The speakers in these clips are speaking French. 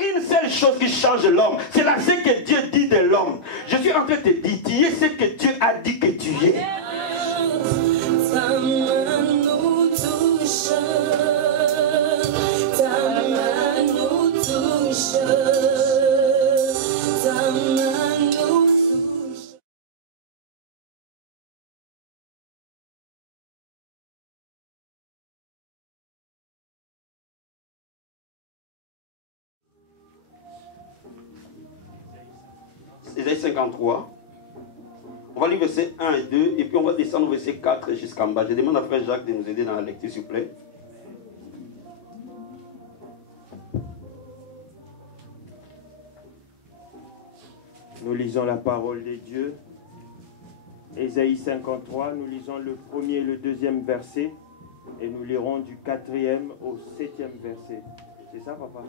une seule chose qui change l'homme. C'est là ce que Dieu dit de l'homme. Je suis en train de te dire, tu es ce que Dieu a dit que tu es. Ta main nous touche. Ta main nous touche. Ta main nous touche. Ésaïe 53. On va lire verset 1 et 2 et puis on va descendre au verset 4 jusqu'en bas. Je demande à frère Jacques de nous aider dans la lecture, s'il vous plaît. Nous lisons la parole de Dieu. Ésaïe 53, nous lisons le premier et le deuxième verset et nous lirons du 4e au 7e verset. C'est ça, papa?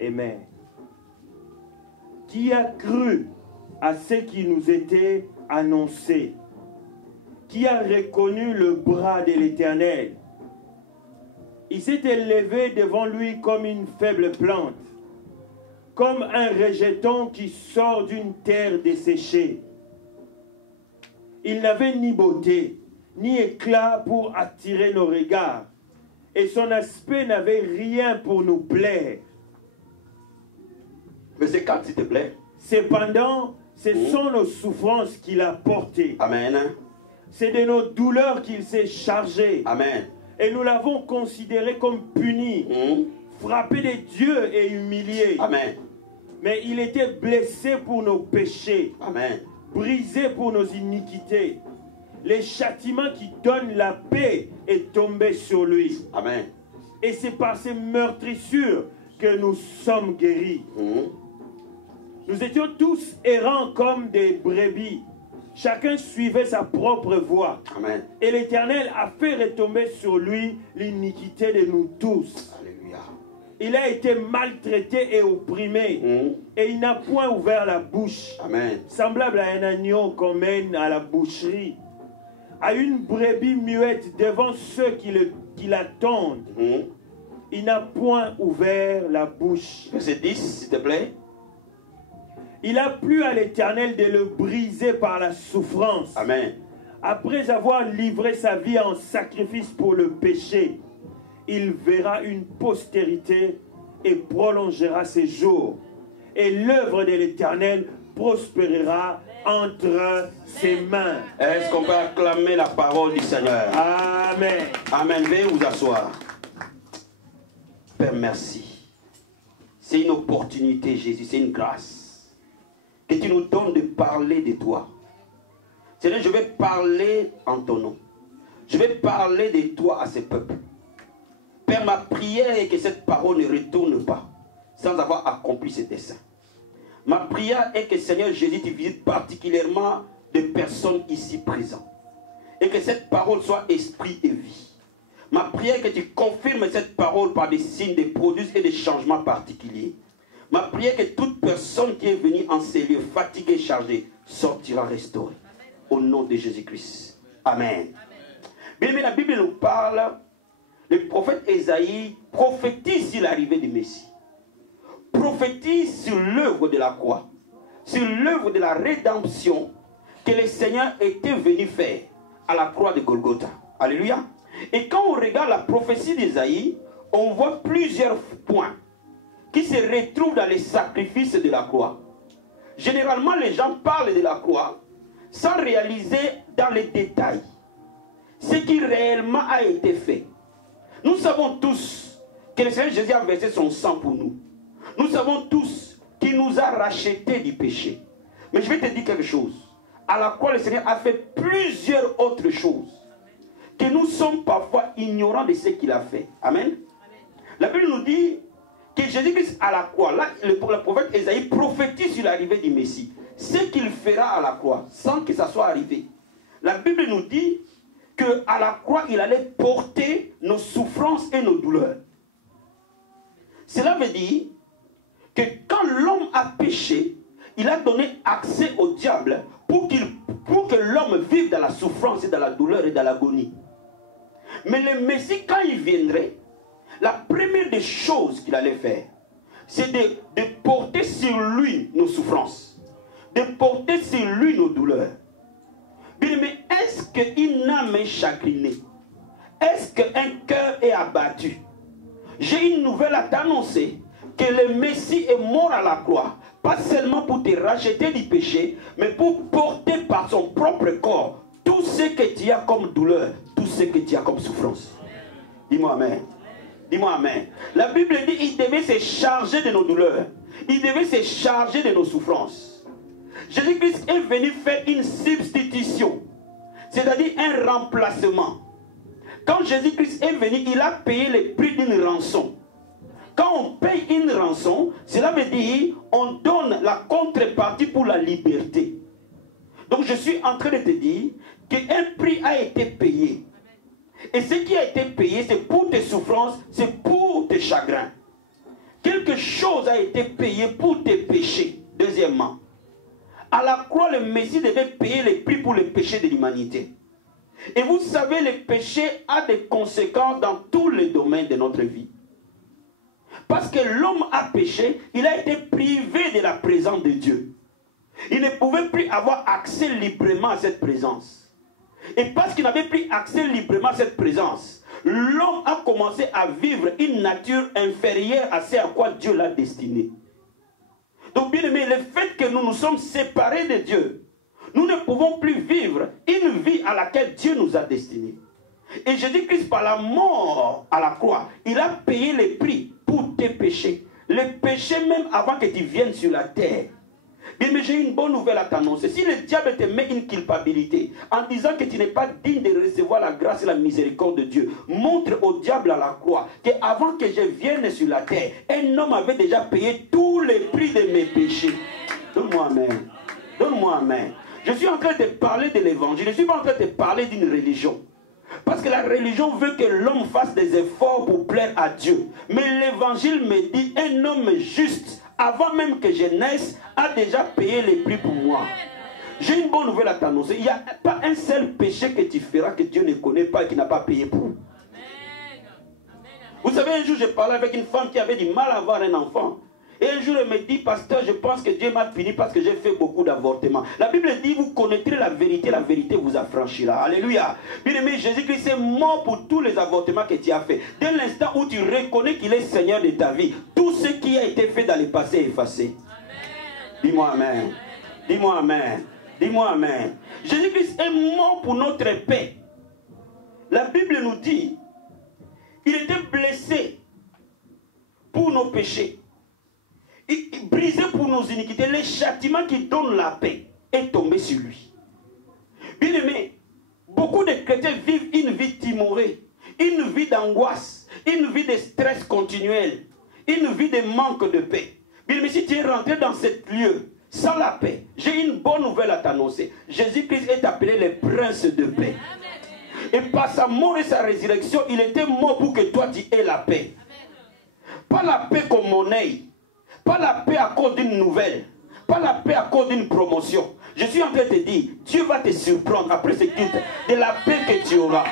Amen. Qui a cru à ce qui nous était annoncé? Qui a reconnu le bras de l'Éternel? Il s'est élevé devant lui comme une faible plante, comme un rejeton qui sort d'une terre desséchée. Il n'avait ni beauté, ni éclat pour attirer nos regards, et son aspect n'avait rien pour nous plaire. Verset 4, s'il te plaît. Cependant, ce sont nos souffrances qu'il a portées. Amen. C'est de nos douleurs qu'il s'est chargé. Amen. Et nous l'avons considéré comme puni, frappé de Dieu et humilié. Amen. Mais il était blessé pour nos péchés. Amen. Brisé pour nos iniquités. Le châtiment qui donne la paix est tombé sur lui. Amen. Et c'est par ces meurtrissures que nous sommes guéris. Nous étions tous errants comme des brebis. Chacun suivait sa propre voie. Amen. Et l'Éternel a fait retomber sur lui l'iniquité de nous tous. Alléluia. Il a été maltraité et opprimé. Et il n'a point ouvert la bouche. Amen. Semblable à un agneau qu'on mène à la boucherie. À une brebis muette devant ceux qui l'attendent. Il n'a point ouvert la bouche. Verset 10, s'il te plaît. Il a plu à l'Éternel de le briser par la souffrance. Amen. Après avoir livré sa vie en sacrifice pour le péché, il verra une postérité et prolongera ses jours. Et l'œuvre de l'Éternel prospérera entre ses mains. Est-ce qu'on peut acclamer la parole du Seigneur? Amen. Amen. Veuillez vous asseoir. Père, merci. C'est une opportunité, Jésus. C'est une grâce que tu nous donnes de parler de toi. Seigneur, je vais parler en ton nom. Je vais parler de toi à ce peuple. Père, ma prière est que cette parole ne retourne pas sans avoir accompli ses desseins. Ma prière est que, Seigneur Jésus, tu visites particulièrement des personnes ici présentes. Et que cette parole soit esprit et vie. Ma prière est que tu confirmes cette parole par des signes, des produits et des changements particuliers. Ma prière est que toute personne qui est venue en ces lieux, fatiguée, chargée, sortira restaurée. Au nom de Jésus-Christ. Amen. Bien aimé, la Bible nous parle, le prophète Ésaïe prophétise sur l'arrivée du Messie. Prophétise sur l'œuvre de la croix, sur l'œuvre de la rédemption que le Seigneur était venu faire à la croix de Golgotha. Alléluia. Et quand on regarde la prophétie d'Ésaïe, on voit plusieurs points qui se retrouvent dans les sacrifices de la croix. Généralement, les gens parlent de la croix sans réaliser dans les détails ce qui réellement a été fait. Nous savons tous que le Seigneur Jésus a versé son sang pour nous. Nous savons tous qu'il nous a rachetés du péché. Mais je vais te dire quelque chose. À la croix, le Seigneur a fait plusieurs autres choses que nous sommes parfois ignorants de ce qu'il a fait. Amen. La Bible nous dit que Jésus-Christ à la croix, là, le prophète Ésaïe prophétise sur l'arrivée du Messie. Ce qu'il fera à la croix, sans que ça soit arrivé. La Bible nous dit qu'à la croix, il allait porter nos souffrances et nos douleurs. Cela veut dire que quand l'homme a péché, il a donné accès au diable pour que l'homme vive dans la souffrance et dans la douleur et dans l'agonie. Mais le Messie, quand il viendrait, la première des choses qu'il allait faire, c'est de porter sur lui nos souffrances, de porter sur lui nos douleurs. Bien, mais est-ce qu'une âme est chagrinée? Est-ce qu'un cœur est abattu? J'ai une nouvelle à t'annoncer, que le Messie est mort à la croix, pas seulement pour te racheter du péché, mais pour porter par son propre corps tout ce que tu as comme douleur, tout ce que tu as comme souffrance. Dis-moi amen. Dis-moi amen. La Bible dit qu'il devait se charger de nos douleurs. Il devait se charger de nos souffrances. Jésus-Christ est venu faire une substitution, c'est-à-dire un remplacement. Quand Jésus-Christ est venu, il a payé le prix d'une rançon. Quand on paye une rançon, cela veut dire on donne la contrepartie pour la liberté. Donc je suis en train de te dire qu'un prix a été payé. Et ce qui a été payé, c'est pour tes souffrances, c'est pour tes chagrins. Quelque chose a été payé pour tes péchés. Deuxièmement, à la croix, le Messie devait payer le prix pour les péchés de l'humanité. Et vous savez, le péché a des conséquences dans tous les domaines de notre vie. Parce que l'homme a péché, il a été privé de la présence de Dieu. Il ne pouvait plus avoir accès librement à cette présence. Et parce qu'il n'avait plus accès librement à cette présence, l'homme a commencé à vivre une nature inférieure à ce à quoi Dieu l'a destiné. Donc bien aimé, le fait que nous nous sommes séparés de Dieu, nous ne pouvons plus vivre une vie à laquelle Dieu nous a destinés. Et Jésus-Christ, par la mort à la croix, il a payé le prix pour tes péchés. Les péchés même avant que tu viennes sur la terre. Bien, mais j'ai une bonne nouvelle à t'annoncer. Si le diable te met une culpabilité en disant que tu n'es pas digne de recevoir la grâce et la miséricorde de Dieu, montre au diable à la croix qu'avant que je vienne sur la terre, un homme avait déjà payé tous les prix de mes péchés. Donne-moi amen. Donne-moi amen. Je suis en train de parler de l'évangile. Je ne suis pas en train de parler d'une religion. Parce que la religion veut que l'homme fasse des efforts pour plaire à Dieu. Mais l'évangile me dit, un homme juste, avant même que je naisse, a déjà payé les prix pour moi. J'ai une bonne nouvelle à t'annoncer. Il n'y a pas un seul péché que tu feras que Dieu ne connaît pas et qui n'a pas payé pour. Vous savez, un jour, je parlais avec une femme qui avait du mal à avoir un enfant. Et un jour, elle me dit, pasteur, je pense que Dieu m'a puni parce que j'ai fait beaucoup d'avortements. La Bible dit, vous connaîtrez la vérité vous affranchira. Alléluia. Bien-aimé, Jésus-Christ est mort pour tous les avortements que tu as fait. Dès l'instant où tu reconnais qu'il est Seigneur de ta vie, tout ce qui a été fait dans le passé est effacé. Dis-moi amen. Dis-moi amen. Dis-moi amen. Jésus-Christ est mort pour notre paix. La Bible nous dit, il était blessé pour nos péchés. Brisé pour nos iniquités, le châtiment qui donne la paix est tombé sur lui. Bien aimé, beaucoup de chrétiens vivent une vie timorée, une vie d'angoisse, une vie de stress continuel, une vie de manque de paix. Bien aimé, si tu es rentré dans ce lieu sans la paix, j'ai une bonne nouvelle à t'annoncer. Jésus-Christ est appelé le prince de paix. Et par sa mort et sa résurrection, il était mort pour que toi tu aies la paix. Pas la paix comme monnaie. Pas la paix à cause d'une nouvelle. Pas la paix à cause d'une promotion. Je suis en train de te dire, Dieu va te surprendre après ce culte de la paix que tu auras.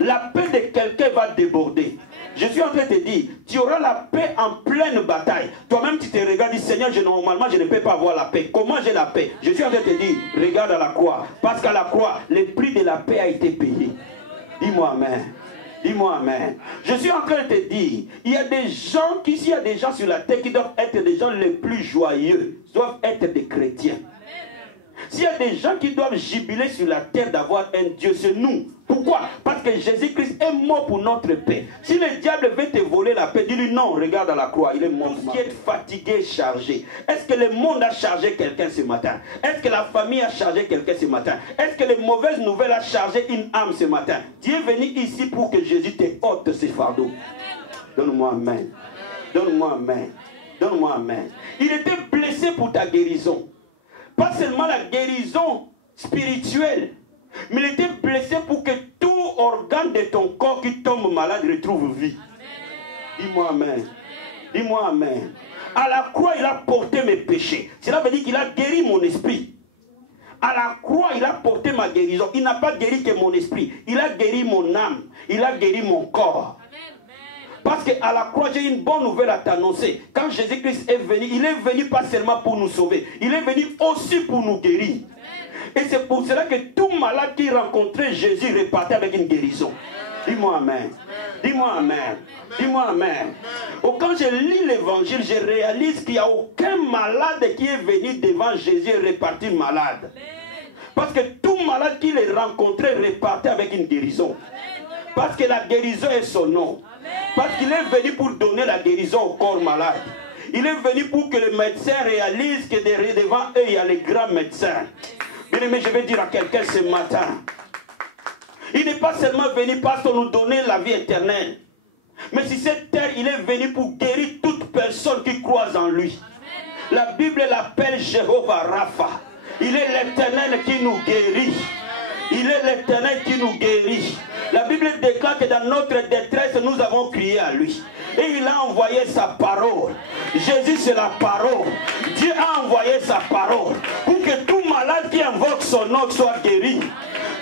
La paix de quelqu'un va déborder. Je suis en train de te dire, tu auras la paix en pleine bataille. Toi-même tu te regardes et dis, Seigneur, normalement je ne peux pas avoir la paix. Comment j'ai la paix? Je suis en train de te dire, regarde à la croix. Parce qu'à la croix, le prix de la paix a été payé. Dis-moi amen. Dis-moi amen. Je suis en train de te dire, il y a des gens s'il y a des gens sur la terre qui doivent être des gens les plus joyeux, doivent être des chrétiens. S'il y a des gens qui doivent jubiler sur la terre d'avoir un Dieu, c'est nous. Pourquoi? Parce que Jésus-Christ est mort pour notre paix. Si le diable veut te voler la paix, dis-lui non, regarde à la croix, il est mort. Tout ce qui est fatigué, chargé. Est-ce que le monde a chargé quelqu'un ce matin? Est-ce que la famille a chargé quelqu'un ce matin? Est-ce que les mauvaises nouvelles a chargé une âme ce matin? Tu es venu ici pour que Jésus te ôte ces fardeaux. Donne-moi amen. Donne-moi amen. Donne-moi amen. Il était blessé pour ta guérison. Pas seulement la guérison spirituelle, mais il était blessé pour que tout organe de ton corps qui tombe malade retrouve vie. Dis-moi amen. Dis-moi amen. À la croix, il a porté mes péchés. Cela veut dire qu'il a guéri mon esprit. À la croix, il a porté ma guérison. Il n'a pas guéri que mon esprit. Il a guéri mon âme. Il a guéri mon corps. Parce qu'à la croix, j'ai une bonne nouvelle à t'annoncer. Quand Jésus-Christ est venu, il est venu pas seulement pour nous sauver, il est venu aussi pour nous guérir. Et c'est pour cela que tout malade qui rencontrait Jésus repartait avec une guérison. Dis-moi amen. Dis-moi amen. Dis-moi amen. Quand je lis l'évangile, je réalise qu'il n'y a aucun malade qui est venu devant Jésus et reparti malade. Parce que tout malade qui les rencontrait repartait avec une guérison. Parce que la guérison est son nom. Parce qu'il est venu pour donner la guérison au corps malade. Il est venu pour que le médecin réalise que devant eux, il y a les grands médecins. Bien-aimé, je vais dire à quelqu'un ce matin. Il n'est pas seulement venu parce qu'on nous donnait la vie éternelle. Mais sur cette terre, il est venu pour guérir toute personne qui croit en lui. La Bible l'appelle Jéhovah Rapha. Il est l'Éternel qui nous guérit. Il est l'Éternel qui nous guérit. La Bible déclare que dans notre détresse, nous avons crié à lui. Et il a envoyé sa parole. Jésus, c'est la parole. Dieu a envoyé sa parole pour que tout malade qui invoque son nom soit guéri.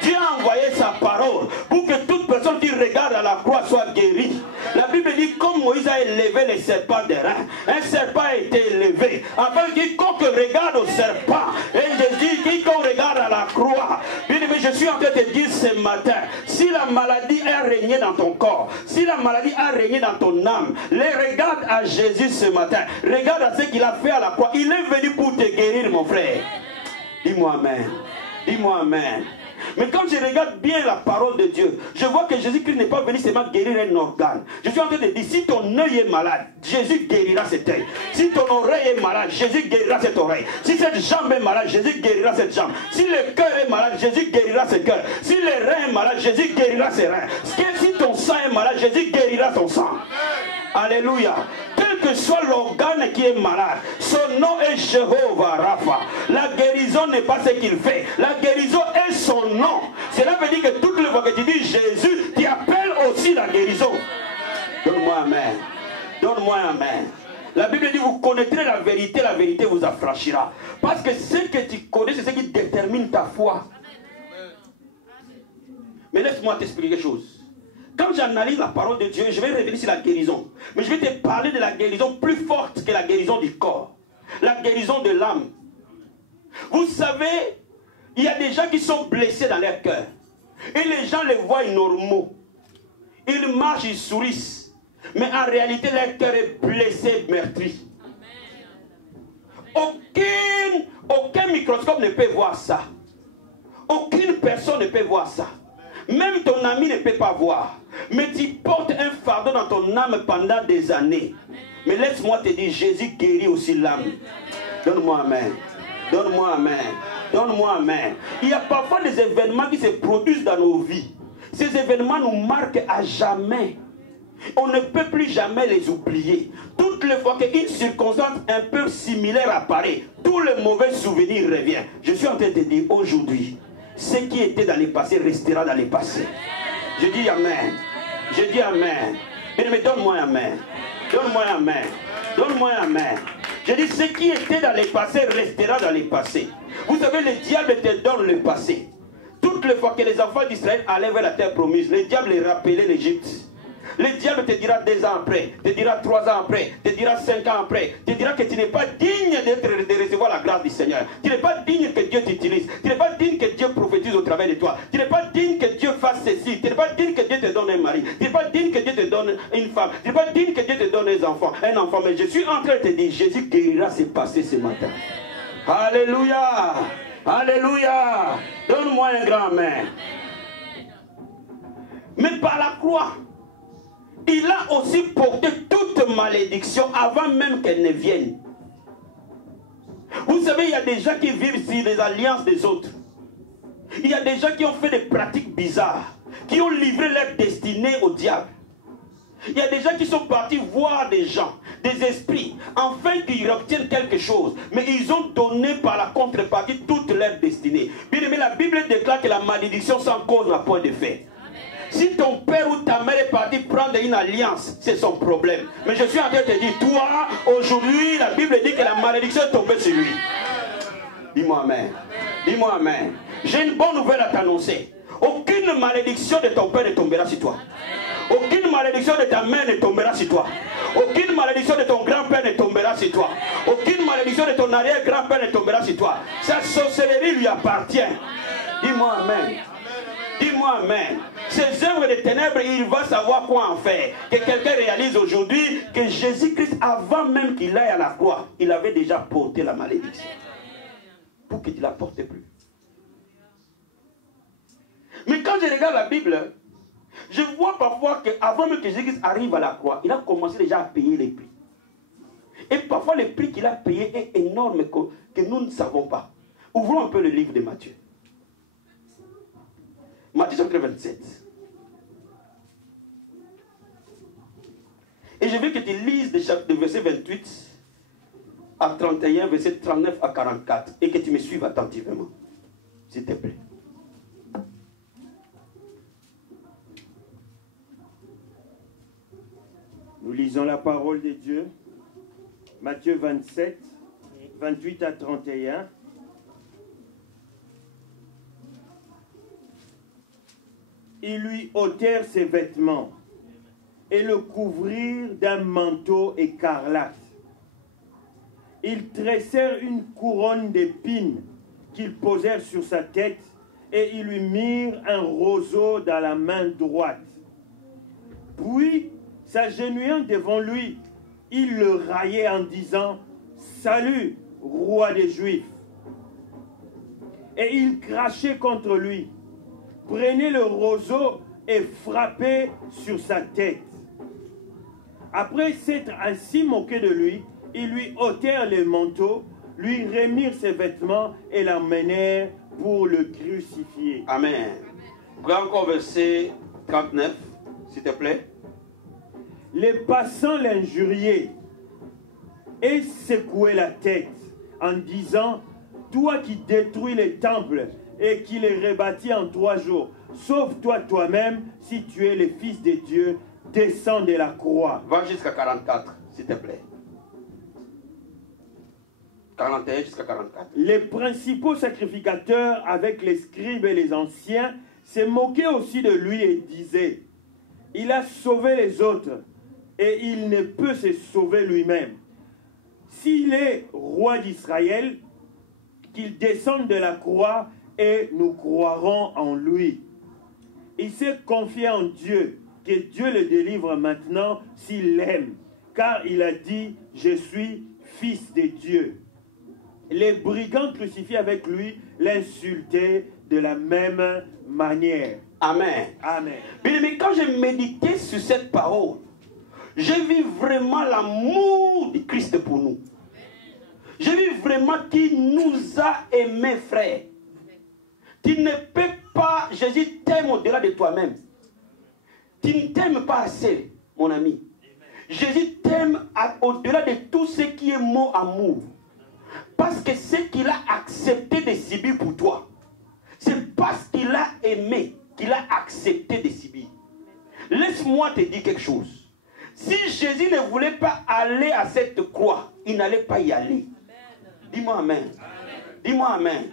Dieu a envoyé sa parole pour que toute personne qui regarde à la croix soit guérie. La Bible dit comme Moïse a élevé les serpents des reins, un serpent a été élevé afin que quiconque regarde au serpent, et Jésus, quiconque regarde à la croix. Bien aimé, je suis en train de te dire ce matin, si la maladie a régné dans ton corps, si la maladie a régné dans ton âme, regarde à Jésus ce matin, regarde à ce qu'il a fait à la croix. Il est venu pour te guérir, mon frère. Dis-moi amen. Dis-moi amen. Mais quand je regarde bien la parole de Dieu, je vois que Jésus-Christ n'est pas venu seulement guérir un organe. Je suis en train de dire, si ton œil est malade, Jésus guérira cet œil. Si ton oreille est malade, Jésus guérira cette oreille. Si cette jambe est malade, Jésus guérira cette jambe. Si le cœur est malade, Jésus guérira ce cœur. Si le rein est malade, Jésus guérira ses reins. Si ton sang est malade, Jésus guérira ton sang. Alléluia. Quel que soit l'organe qui est malade, son nom est Jéhovah Rapha. La guérison n'est pas ce qu'il fait. La guérison est son nom. Cela veut dire que toutes les fois que tu dis Jésus, tu appelles aussi la guérison. Donne-moi amen. Donne-moi amen. La Bible dit, vous connaîtrez la vérité vous affranchira. Parce que ce que tu connais, c'est ce qui détermine ta foi. Mais laisse-moi t'expliquer quelque chose. Quand j'analyse la parole de Dieu, je vais revenir sur la guérison. Mais je vais te parler de la guérison plus forte que la guérison du corps. La guérison de l'âme. Vous savez, il y a des gens qui sont blessés dans leur cœur. Et les gens les voient normaux. Ils marchent, ils sourissent. Mais en réalité, leur cœur est blessé, meurtri. Aucun microscope ne peut voir ça. Aucune personne ne peut voir ça. Même ton ami ne peut pas voir. Mais tu portes un fardeau dans ton âme pendant des années. Mais laisse-moi te dire, Jésus guérit aussi l'âme. Donne-moi amen. Donne-moi amen. Donne-moi amen. Il y a parfois des événements qui se produisent dans nos vies. Ces événements nous marquent à jamais. On ne peut plus jamais les oublier. Toutes les fois qu'une circonstance un peu similaire apparaît, tout le mauvais souvenir revient. Je suis en train de te dire aujourd'hui, ce qui était dans le passé restera dans le passé. Je dis amen. Je dis amen. Mais donne-moi amen. Donne-moi amen. Donne-moi amen. Je dis ce qui était dans le passé restera dans le passé. Vous savez, le diable te donne le passé. Toutes les fois que les enfants d'Israël allaient vers la terre promise, le diable les rappelait l'Égypte. Le diable te dira 2 ans après, te dira 3 ans après, te dira 5 ans après, te dira que tu n'es pas digne de recevoir la grâce du Seigneur. Tu n'es pas digne que Dieu t'utilise. Tu n'es pas digne que Dieu prophétise au travers de toi. Tu n'es pas digne que Dieu fasse ceci. Tu n'es pas digne que Dieu te donne un mari. Tu n'es pas digne que Dieu te donne une femme. Tu n'es pas digne que Dieu te donne un enfant. Mais je suis en train de te dire, Jésus guérira ses passés ce matin. Alléluia. Alléluia. Donne-moi un grand amen. Mais par la croix, il a aussi porté toute malédiction avant même qu'elle ne vienne. Vous savez, il y a des gens qui vivent sur les alliances des autres. Il y a des gens qui ont fait des pratiques bizarres, qui ont livré leur destinée au diable. Il y a des gens qui sont partis voir des gens, des esprits, afin qu'ils obtiennent quelque chose. Mais ils ont donné par la contrepartie toute leur destinée. Bien aimé, la Bible déclare que la malédiction sans cause n'a point de fait. Si ton père ou ta mère est parti prendre une alliance, c'est son problème. Mais je suis en train de te dire, toi, aujourd'hui, la Bible dit que la malédiction est tombée sur lui. Dis-moi amen. Dis-moi amen. J'ai une bonne nouvelle à t'annoncer. Aucune malédiction de ton père ne tombera sur toi. Aucune malédiction de ta mère ne tombera sur toi. Aucune malédiction de ton grand-père ne tombera sur toi. Aucune malédiction de ton arrière-grand-père ne tombera sur toi. Sa sorcellerie lui appartient. Dis-moi amen. Dis-moi amen. Ces œuvres de ténèbres, il va savoir quoi en faire. Que quelqu'un réalise aujourd'hui que Jésus-Christ, avant même qu'il aille à la croix, il avait déjà porté la malédiction. Pour que tu ne la portes plus. Mais quand je regarde la Bible, je vois parfois qu'avant même que Jésus-Christ arrive à la croix, il a commencé déjà à payer les prix. Et parfois le prix qu'il a payé est énorme que nous ne savons pas. Ouvrons un peu le livre de Matthieu. Matthieu chapitre 27. Et je veux que tu lises de verset 28 à 31, verset 39 à 44. Et que tu me suives attentivement. S'il te plaît. Nous lisons la parole de Dieu. Matthieu 27, 28 à 31. Ils lui ôtèrent ses vêtements et le couvrirent d'un manteau écarlate. Ils tressèrent une couronne d'épines qu'ils posèrent sur sa tête et ils lui mirent un roseau dans la main droite. Puis, s'agenouillant devant lui, ils le raillaient en disant « Salut, roi des Juifs !» Et ils crachaient contre lui, prenaient le roseau et frappaient sur sa tête. Après s'être ainsi moqués de lui, ils lui ôtèrent le manteau, lui remirent ses vêtements et l'emmenèrent pour le crucifier. Amen. Prends encore verset 39, s'il te plaît. Les passants l'injuriaient et secouaient la tête en disant « Toi qui détruis les temples et qui les rebâtis en 3 jours, sauve-toi toi-même si tu es le Fils de Dieu, descends de la croix. » Va jusqu'à 44, s'il te plaît. 41 jusqu'à 44. Les principaux sacrificateurs avec les scribes et les anciens se moquaient aussi de lui et disaient « Il a sauvé les autres et il ne peut se sauver lui-même. S'il est roi d'Israël, qu'il descende de la croix et nous croirons en lui. » Il s'est confié en Dieu, que Dieu le délivre maintenant s'il l'aime, car il a dit « Je suis fils de Dieu ». Les brigands crucifiés avec lui l'insultaient de la même manière. Amen. Amen. Mais quand j'ai médité sur cette parole, j'ai vu vraiment l'amour de Christ pour nous. J'ai vu vraiment qu'il nous a aimés, frère. Tu ne peux pas, Jésus t'aime au-delà de toi-même. Tu ne t'aimes pas assez, mon ami. Jésus t'aime au-delà de tout ce qui est mot amour. Parce que ce qu'il a accepté de subir pour toi, c'est parce qu'il a aimé qu'il a accepté de subir. Laisse-moi te dire quelque chose. Si Jésus ne voulait pas aller à cette croix, il n'allait pas y aller. Dis-moi amen. Dis-moi amen.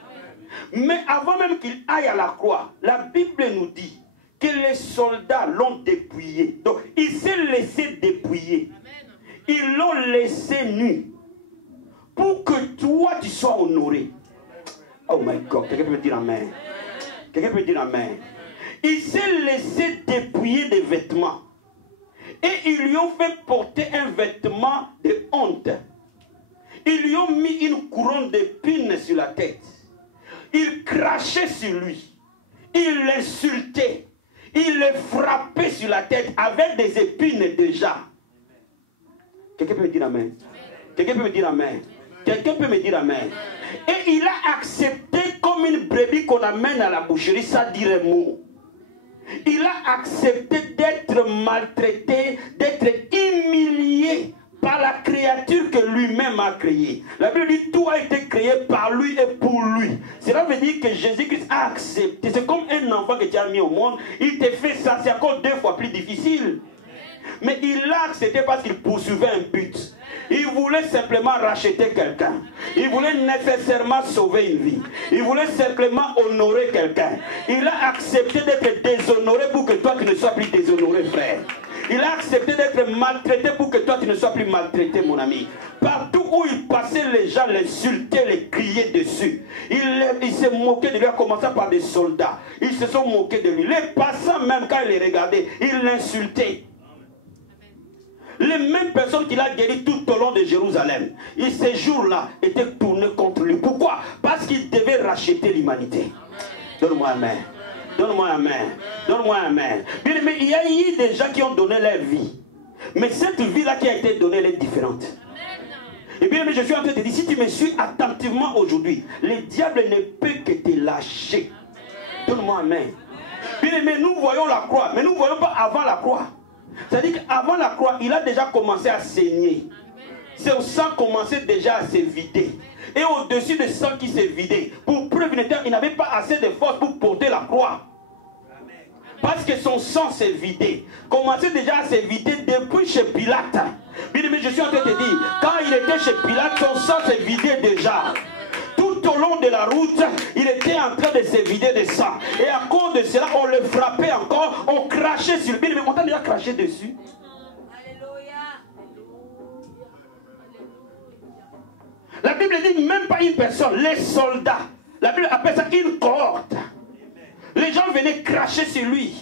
Mais avant même qu'il aille à la croix, la Bible nous dit que les soldats l'ont dépouillé. Donc, il s'est laissé dépouiller. Ils l'ont laissé nu. Pour que toi, tu sois honoré. Oh my God, quelqu'un peut me dire amen. Quelqu'un peut me dire amen. Il s'est laissé dépouiller des vêtements. Et ils lui ont fait porter un vêtement de honte. Ils lui ont mis une couronne d'épines sur la tête. Ils crachaient sur lui. Ils l'insultaient. Ils le frappaient sur la tête avec des épines déjà. Quelqu'un peut me dire amen. Quelqu'un peut me dire amen. Quelqu'un peut me dire amen. Et il a accepté comme une brebis qu'on amène à la boucherie, ça dirait mot. Il a accepté d'être maltraité, d'être humilié par la créature que lui-même a créée. La Bible dit tout a été créé par lui et pour lui. Cela veut dire que Jésus-Christ a accepté. C'est comme un enfant que tu as mis au monde. Il te fait ça, c'est encore 2 fois plus difficile. Mais il l'a accepté parce qu'il poursuivait un but. Il voulait simplement racheter quelqu'un. Il voulait nécessairement sauver une vie. Il voulait simplement honorer quelqu'un. Il a accepté d'être déshonoré pour que toi tu ne sois plus déshonoré, frère. Il a accepté d'être maltraité pour que toi tu ne sois plus maltraité, mon ami. Partout où il passait, les gens l'insultaient, les criaient dessus. Il s'est moqué de lui, en commençant par des soldats. Ils se sont moqués de lui. Les passants, même quand il les regardait, ils l'insultaient. Les mêmes personnes qu'il a guéries tout au long de Jérusalem, et ces jours-là étaient tournés contre lui. Pourquoi? Parce qu'il devait racheter l'humanité. Donne-moi un amen. Donne-moi un amen. Donne-moi un amen. Bien aimé, il y a eu des gens qui ont donné leur vie. Mais cette vie-là qui a été donnée, elle est différente. Et bien aimé, je suis en train de te dire, si tu me suis attentivement aujourd'hui, le diable ne peut que te lâcher. Donne-moi un amen. Bien aimé, nous voyons la croix, mais nous ne voyons pas avant la croix. C'est-à-dire qu'avant la croix, il a déjà commencé à saigner. Son sang commençait déjà à se vider. Et au-dessus de sang qui s'est vidé, pour preuve unitaire, il n'avait pas assez de force pour porter la croix. Parce que son sang s'est vidé. Commençait déjà à se vider depuis chez Pilate. Bien aimé, je suis en train de te dire, quand il était chez Pilate, son sang s'est vidé déjà. Tout au long de la route, il était en train de se vider de sang. Et à cause de cela, on le frappait encore, on crachait sur lui. Bien aimé, on t'a déjà craché dessus. La Bible dit même pas une personne, les soldats. La Bible appelle ça une cohorte. Les gens venaient cracher sur lui.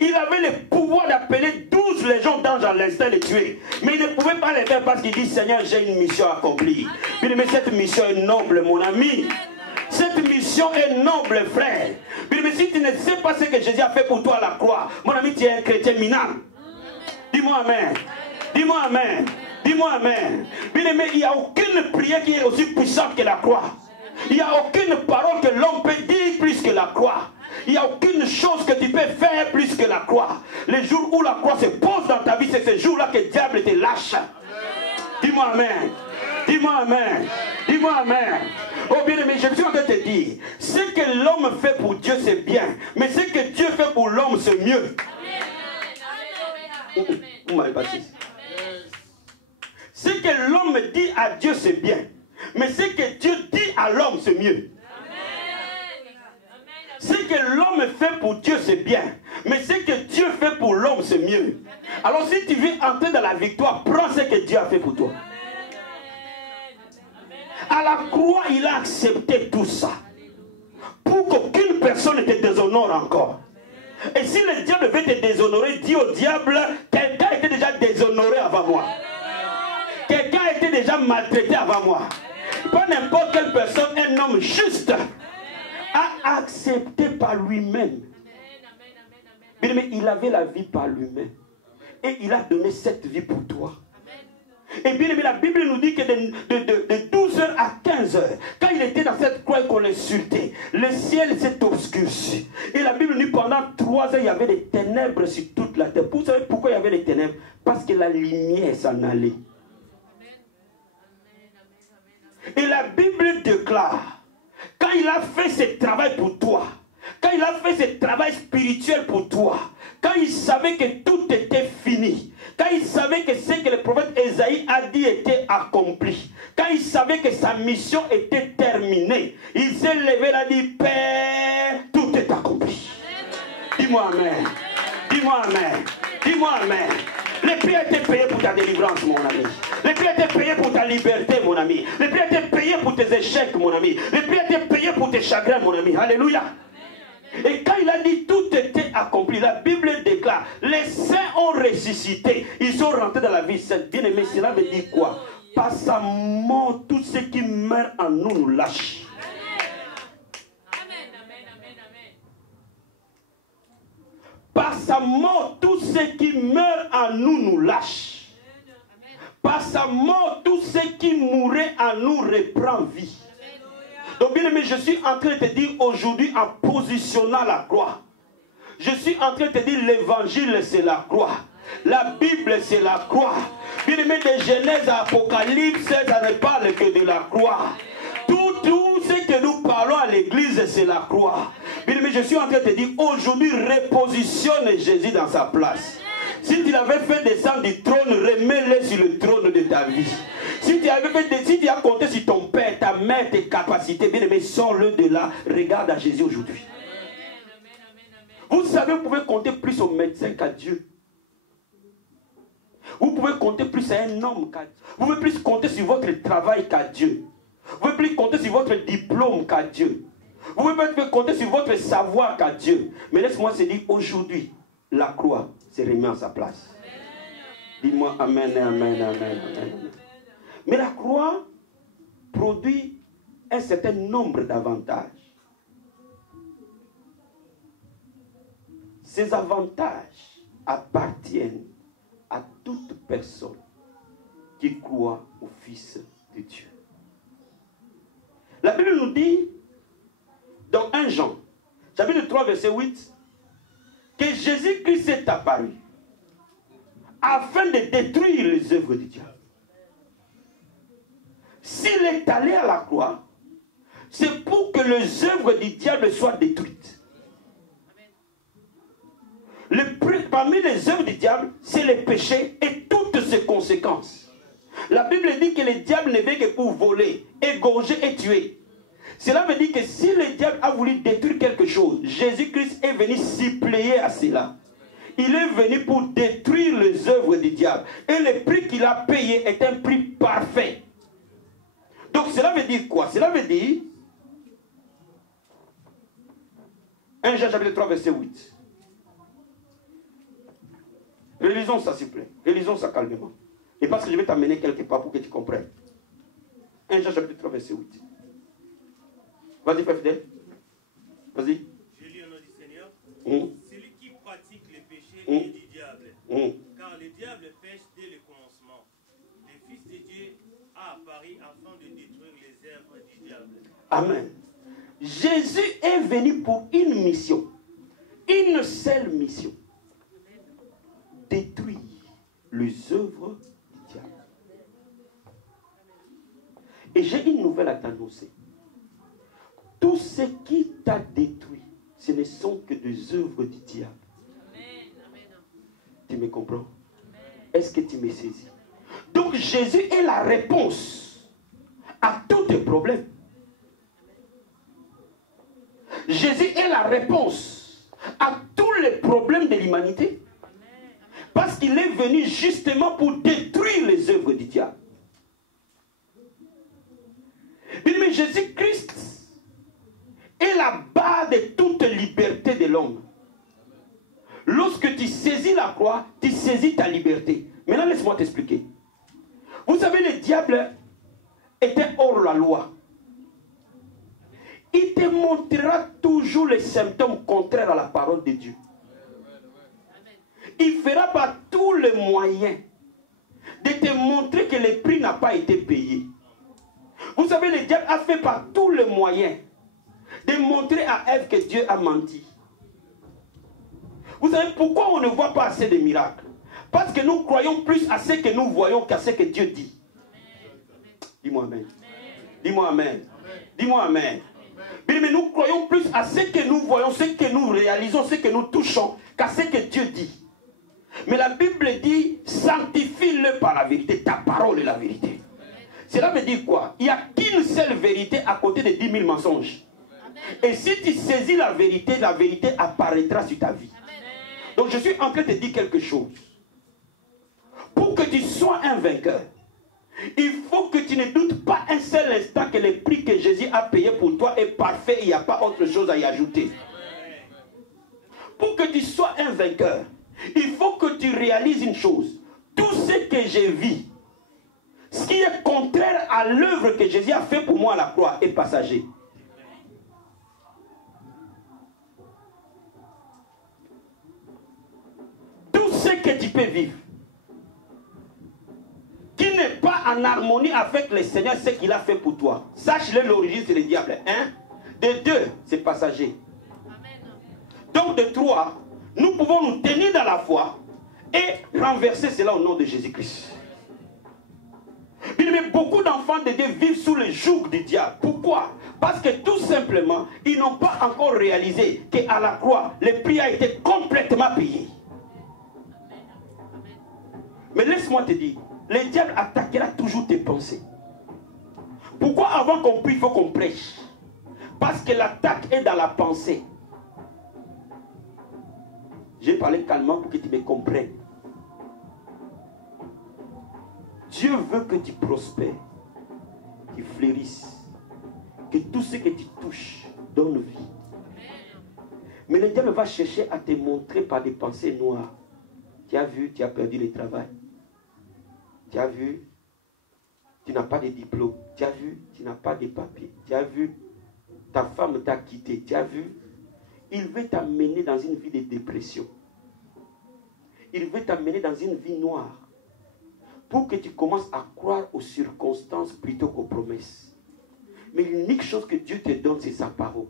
Il avait le pouvoir d'appeler 12 légions d'anges à l'instant de tuer. Mais il ne pouvait pas les faire parce qu'il dit, Seigneur, j'ai une mission à accomplir. Mais cette mission est noble, mon ami. Cette mission est noble, frère. Mais si tu ne sais pas ce que Jésus a fait pour toi à la croix, mon ami, tu es un chrétien minable. Dis-moi amen. Dis-moi amen. Dis-moi amen. Bien aimé, il n'y a aucune prière qui est aussi puissante que la croix. Il n'y a aucune parole que l'homme peut dire plus que la croix. Il n'y a aucune chose que tu peux faire plus que la croix. Les jours où la croix se pose dans ta vie, c'est ce jour-là que le diable te lâche. Dis-moi amen. Dis-moi amen. Dis-moi amen. Oh bien aimé, je suis en train de te dire, ce que l'homme fait pour Dieu, c'est bien. Mais ce que Dieu fait pour l'homme, c'est mieux. Vous m'avez pas dit. Ce que l'homme dit à Dieu, c'est bien. Mais ce que Dieu dit à l'homme, c'est mieux. Ce que l'homme fait pour Dieu, c'est bien. Mais ce que Dieu fait pour l'homme, c'est mieux. Alors si tu veux entrer dans la victoire, prends ce que Dieu a fait pour toi. À la croix, il a accepté tout ça. Pour qu'aucune personne ne te déshonore encore. Et si le diable veut te déshonorer, dis au diable, quelqu'un était déjà déshonoré avant moi. Quelqu'un a été déjà maltraité avant moi. Pas n'importe quelle personne, un homme juste a accepté par lui-même. Mais il avait la vie par lui-même. Et il a donné cette vie pour toi. Et bien aimé, la Bible nous dit que de 12h à 15h, quand il était dans cette croix qu'on l'insultait, le ciel s'est obscurci. Et la Bible nous dit pendant 3 heures, il y avait des ténèbres sur toute la terre. Vous savez pourquoi il y avait des ténèbres? Parce que la lumière s'en allait. Et la Bible déclare, quand il a fait ce travail pour toi, quand il a fait ce travail spirituel pour toi, quand il savait que tout était fini, quand il savait que ce que le prophète Ésaïe a dit était accompli, quand il savait que sa mission était terminée, il s'est levé et a dit, Père, tout est accompli. Dis-moi amen. Dis-moi amen. Dis-moi amen. Le prix a été payé pour ta délivrance, mon ami. Le prix a été payé pour ta liberté, mon ami. Le prix a été payé pour tes échecs, mon ami. Le prix a été payé pour tes chagrins, mon ami. Alléluia. Et quand il a dit tout était accompli, la Bible déclare, les saints ont ressuscité. Ils sont rentrés dans la vie sainte. Bien aimé, cela veut dire quoi? Par sa mort, tout ce qui meurt en nous nous lâche. Par sa mort, tout ce qui meurt en nous nous lâche. Par sa mort, tout ce qui mourait en nous reprend vie. Donc bien aimé, je suis en train de te dire aujourd'hui en positionnant la croix. Je suis en train de te dire l'évangile c'est la croix. La Bible c'est la croix. Bien aimé, de Genèse à Apocalypse, ça ne parle que de la croix. Tout ce que nous parlons à l'église c'est la croix. Bien aimé, je suis en train de te dire aujourd'hui repositionne Jésus dans sa place. Si tu l'avais fait descendre du trône, remets-le sur le trône de ta vie. Si tu as compté sur ton père, ta mère, tes capacités, bien aimé, sors-le de là. Regarde à Jésus aujourd'hui. Vous savez, vous pouvez compter plus au médecin qu'à Dieu. Vous pouvez compter plus à un homme qu'à Dieu. Vous pouvez plus compter sur votre travail qu'à Dieu. Vous pouvez plus compter sur votre diplôme qu'à Dieu. Vous pouvez plus compter sur votre savoir qu'à Dieu. Mais laisse-moi te dire, aujourd'hui, la croix se remet en sa place. Dis-moi amen, amen, amen, amen. Mais la croix produit un certain nombre d'avantages. Ces avantages appartiennent à toute personne qui croit au Fils de Dieu. La Bible nous dit, dans 1 Jean, chapitre 3, verset 8, que Jésus-Christ est apparu afin de détruire les œuvres du diable. S'il est allé à la croix, c'est pour que les œuvres du diable soient détruites. Parmi les œuvres du diable, c'est les péchés et toutes ses conséquences. La Bible dit que le diable ne vient que pour voler, égorger et tuer. Cela veut dire que si le diable a voulu détruire quelque chose, Jésus-Christ est venu suppléer à cela. Il est venu pour détruire les œuvres du diable. Et le prix qu'il a payé est un prix parfait. Donc cela veut dire quoi? Cela veut dire 1 Jean chapitre 3 verset 8. Relisons ça s'il vous plaît. Relisons ça calmement. Et parce que je vais t'amener quelque part pour que tu comprennes. 1 Jean chapitre 3 verset 8. Vas-y Père fidèle. Vas-y. Je lis au nom du Seigneur. Celui qui pratique les péchés est du diable. Car le diable pêche dès le commencement. Le Fils de Dieu a apparu afin de détruire les œuvres du diable. Amen. Jésus est venu pour une mission. Une seule mission. Détruire les œuvres du diable. Et j'ai une nouvelle à t'annoncer. Tout ce qui t'a détruit, ce ne sont que des œuvres du diable. Tu me comprends? Est-ce que tu me saisis? Donc Jésus est la réponse à tous tes problèmes. Jésus est la réponse à tous les problèmes de l'humanité. Parce qu'il est venu justement pour détruire les œuvres du diable. Mais Jésus-Christ est la base de toute liberté de l'homme. Lorsque tu saisis la croix, tu saisis ta liberté. Maintenant, laisse-moi t'expliquer. Vous savez, le diable était hors la loi. Il te montrera toujours les symptômes contraires à la parole de Dieu. Il fera par tous les moyens de te montrer que le prix n'a pas été payé. Vous savez, le diable a fait par tous les moyens de montrer à Ève que Dieu a menti. Vous savez pourquoi on ne voit pas assez de miracles? Parce que nous croyons plus à ce que nous voyons qu'à ce que Dieu dit. Dis-moi amen. Dis-moi amen. Dis-moi amen. Mais nous croyons plus à ce que nous voyons, ce que nous réalisons, ce que nous touchons, qu'à ce que Dieu dit. Mais la Bible dit, sanctifie-le par la vérité. Ta parole est la vérité. Cela veut dire quoi? Il n'y a qu'une seule vérité à côté de 10 000 mensonges. Et si tu saisis la vérité apparaîtra sur ta vie. Donc je suis en train de te dire quelque chose. Pour que tu sois un vainqueur, il faut que tu ne doutes pas un seul instant que le prix que Jésus a payé pour toi est parfait et il n'y a pas autre chose à y ajouter. Pour que tu sois un vainqueur, il faut que tu réalises une chose. Tout ce que je vis, ce qui est contraire à l'œuvre que Jésus a fait pour moi à la croix est passager. Tout ce que tu peux vivre, qui n'est pas en harmonie avec le Seigneur, ce qu'il a fait pour toi. Sache-le, l'origine c'est le diable. De 2, c'est passager. Donc de 3, nous pouvons nous tenir dans la foi et renverser cela au nom de Jésus-Christ. Mais beaucoup d'enfants de Dieu vivent sous le joug du diable. Pourquoi? Parce que tout simplement, ils n'ont pas encore réalisé qu'à la croix, le prix a été complètement payé. Mais laisse-moi te dire, le diable attaquera toujours tes pensées. Pourquoi avant qu'on prie, il faut qu'on prêche? Parce que l'attaque est dans la pensée. J'ai parlé calmement pour que tu me comprennes. Dieu veut que tu prospères, que tu fleurisses, que tout ce que tu touches donne vie. Mais le diable va chercher à te montrer par des pensées noires. Tu as vu, tu as perdu le travail. Tu as vu, tu n'as pas de diplôme. Tu as vu, tu n'as pas de papier. Tu as vu, ta femme t'a quitté. Tu as vu, il veut t'amener dans une vie de dépression. Il veut t'amener dans une vie noire. Pour que tu commences à croire aux circonstances plutôt qu'aux promesses. Mais l'unique chose que Dieu te donne, c'est sa parole.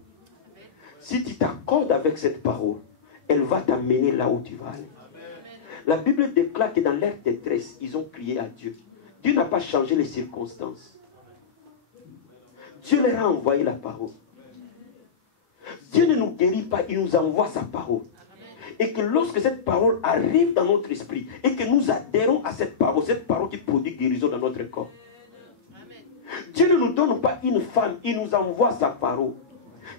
Si tu t'accordes avec cette parole, elle va t'amener là où tu vas aller. La Bible déclare que dans leur détresse, ils ont crié à Dieu. Dieu n'a pas changé les circonstances. Dieu leur a envoyé la parole. Dieu ne nous guérit pas, il nous envoie sa parole. Et que lorsque cette parole arrive dans notre esprit, et que nous adhérons à cette parole qui produit guérison dans notre corps. Dieu ne nous donne pas une femme, il nous envoie sa parole.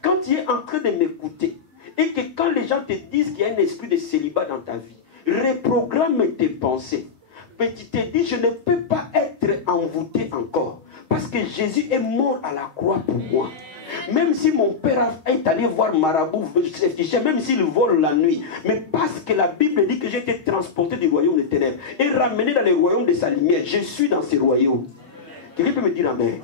Quand tu es en train de m'écouter, et que quand les gens te disent qu'il y a un esprit de célibat dans ta vie, reprogramme tes pensées. Mais tu te dis, je ne peux pas être envoûté encore. Parce que Jésus est mort à la croix pour moi. Même si mon père est allé voir Marabout, même s'il vole la nuit, mais parce que la Bible dit que j'ai été transporté du royaume des ténèbres et ramené dans le royaume de sa lumière, je suis dans ce royaume. Quelqu'un peut me dire amen?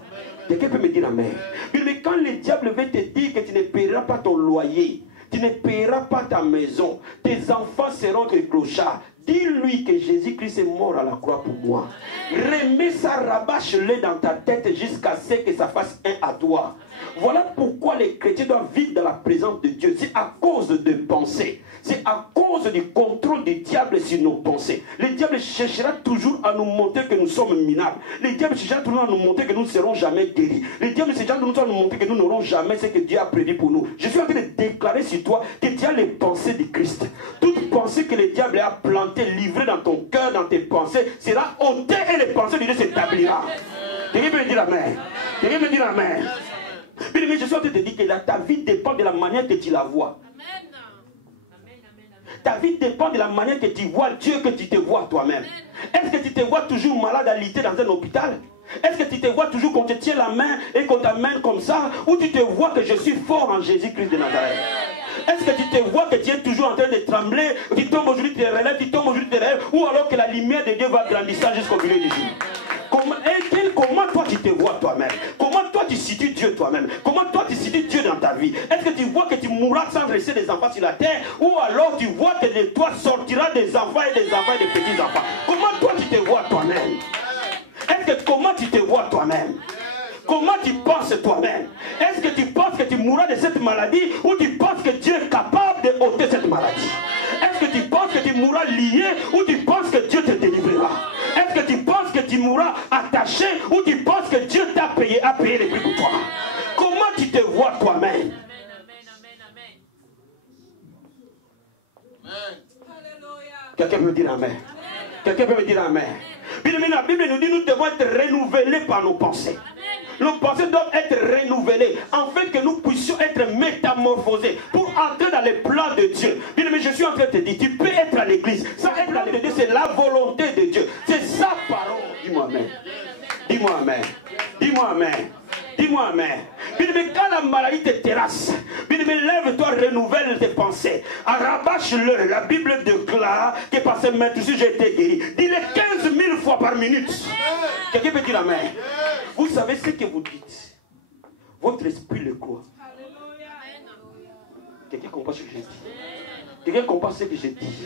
Quelqu'un peut me dire amen? Mais quand le diable veut te dire que tu ne paieras pas ton loyer, tu ne paieras pas ta maison, tes enfants seront des clochards, dis-lui que Jésus-Christ est mort à la croix pour moi. Remets ça, rabâche-le dans ta tête jusqu'à ce que ça fasse un à toi. Voilà pourquoi les chrétiens doivent vivre dans la présence de Dieu. C'est à cause de pensées. C'est à cause du contrôle du diable sur nos pensées. Le diable cherchera toujours à nous montrer que nous sommes minables. Le diable cherchera toujours à nous montrer que nous ne serons jamais guéris. Le diable cherchera toujours à nous montrer que nous n'aurons jamais ce que Dieu a prévu pour nous. Je suis en train de déclarer sur toi que tu as les pensées de Christ. Toute pensée que le diable a plantée, livrée dans ton cœur, dans tes pensées, sera ôtée et les pensées de Dieu s'établira. Quelqu'un peut me dire amen? Quelqu'un peut me dire amen? Mais je suis en train de te dire que ta vie dépend de la manière que tu la vois. Ta vie dépend de la manière que tu vois Dieu, que tu te vois toi-même. Est-ce que tu te vois toujours malade alité dans un hôpital? Est-ce que tu te vois toujours qu'on te tient la main et qu'on t'amène comme ça? Ou tu te vois que je suis fort en Jésus-Christ de Nazareth? Est-ce que tu te vois que tu es toujours en train de trembler? Tu tombes aujourd'hui, tu te relèves, tu tombes aujourd'hui, tu te relèves? Ou alors que la lumière de Dieu va grandissant jusqu'au milieu du jour? Comment toi tu te vois toi-même? Comment toi tu situes Dieu toi-même? Comment toi tu situes Dieu dans ta vie? Est-ce que tu vois que tu mourras sans laisser des enfants sur la terre? Ou alors tu vois que de toi sortira des enfants et des enfants et des petits-enfants? Comment toi tu te vois toi-même? Est-ce que comment tu te vois toi-même? Comment tu penses toi-même? Est-ce que tu penses que tu mourras de cette maladie ou tu penses que Dieu est capable de ôter cette maladie? Est-ce que tu penses que tu mourras lié ou tu penses que Dieu te délivrera? Est-ce que tu penses que tu mourras attaché ou tu penses que Dieu t'a payé, a payé les prix pour toi? Comment tu te vois toi-même? Quelqu'un peut me dire amen? Quelqu'un peut me dire amen? La Bible nous dit que nous devons être renouvelés par nos pensées. Nos pensées doivent être renouvelées, afin que nous puissions être métamorphosés pour entrer dans les plans de Dieu. Bien, mais je suis en train de te dire, tu peux être à l'église. Ça, être à l'église de Dieu, c'est la volonté de Dieu. C'est sa parole. Dis-moi amen. Dis-moi amen. Dis-moi amen. Dis-moi amen. Bien, mais quand la maladie te terrasse, bien, mais lève-toi, renouvelle tes pensées. Arrabache-le. La Bible déclare que par ce maître, si j'ai été guéri, dis-le 15 000 fois par minute. Quelqu'un peut dire amen? Vous savez ce que vous dites. Votre esprit le croit. Quelqu'un comprend ce que j'ai dit? Quelqu'un comprend ce que j'ai dit?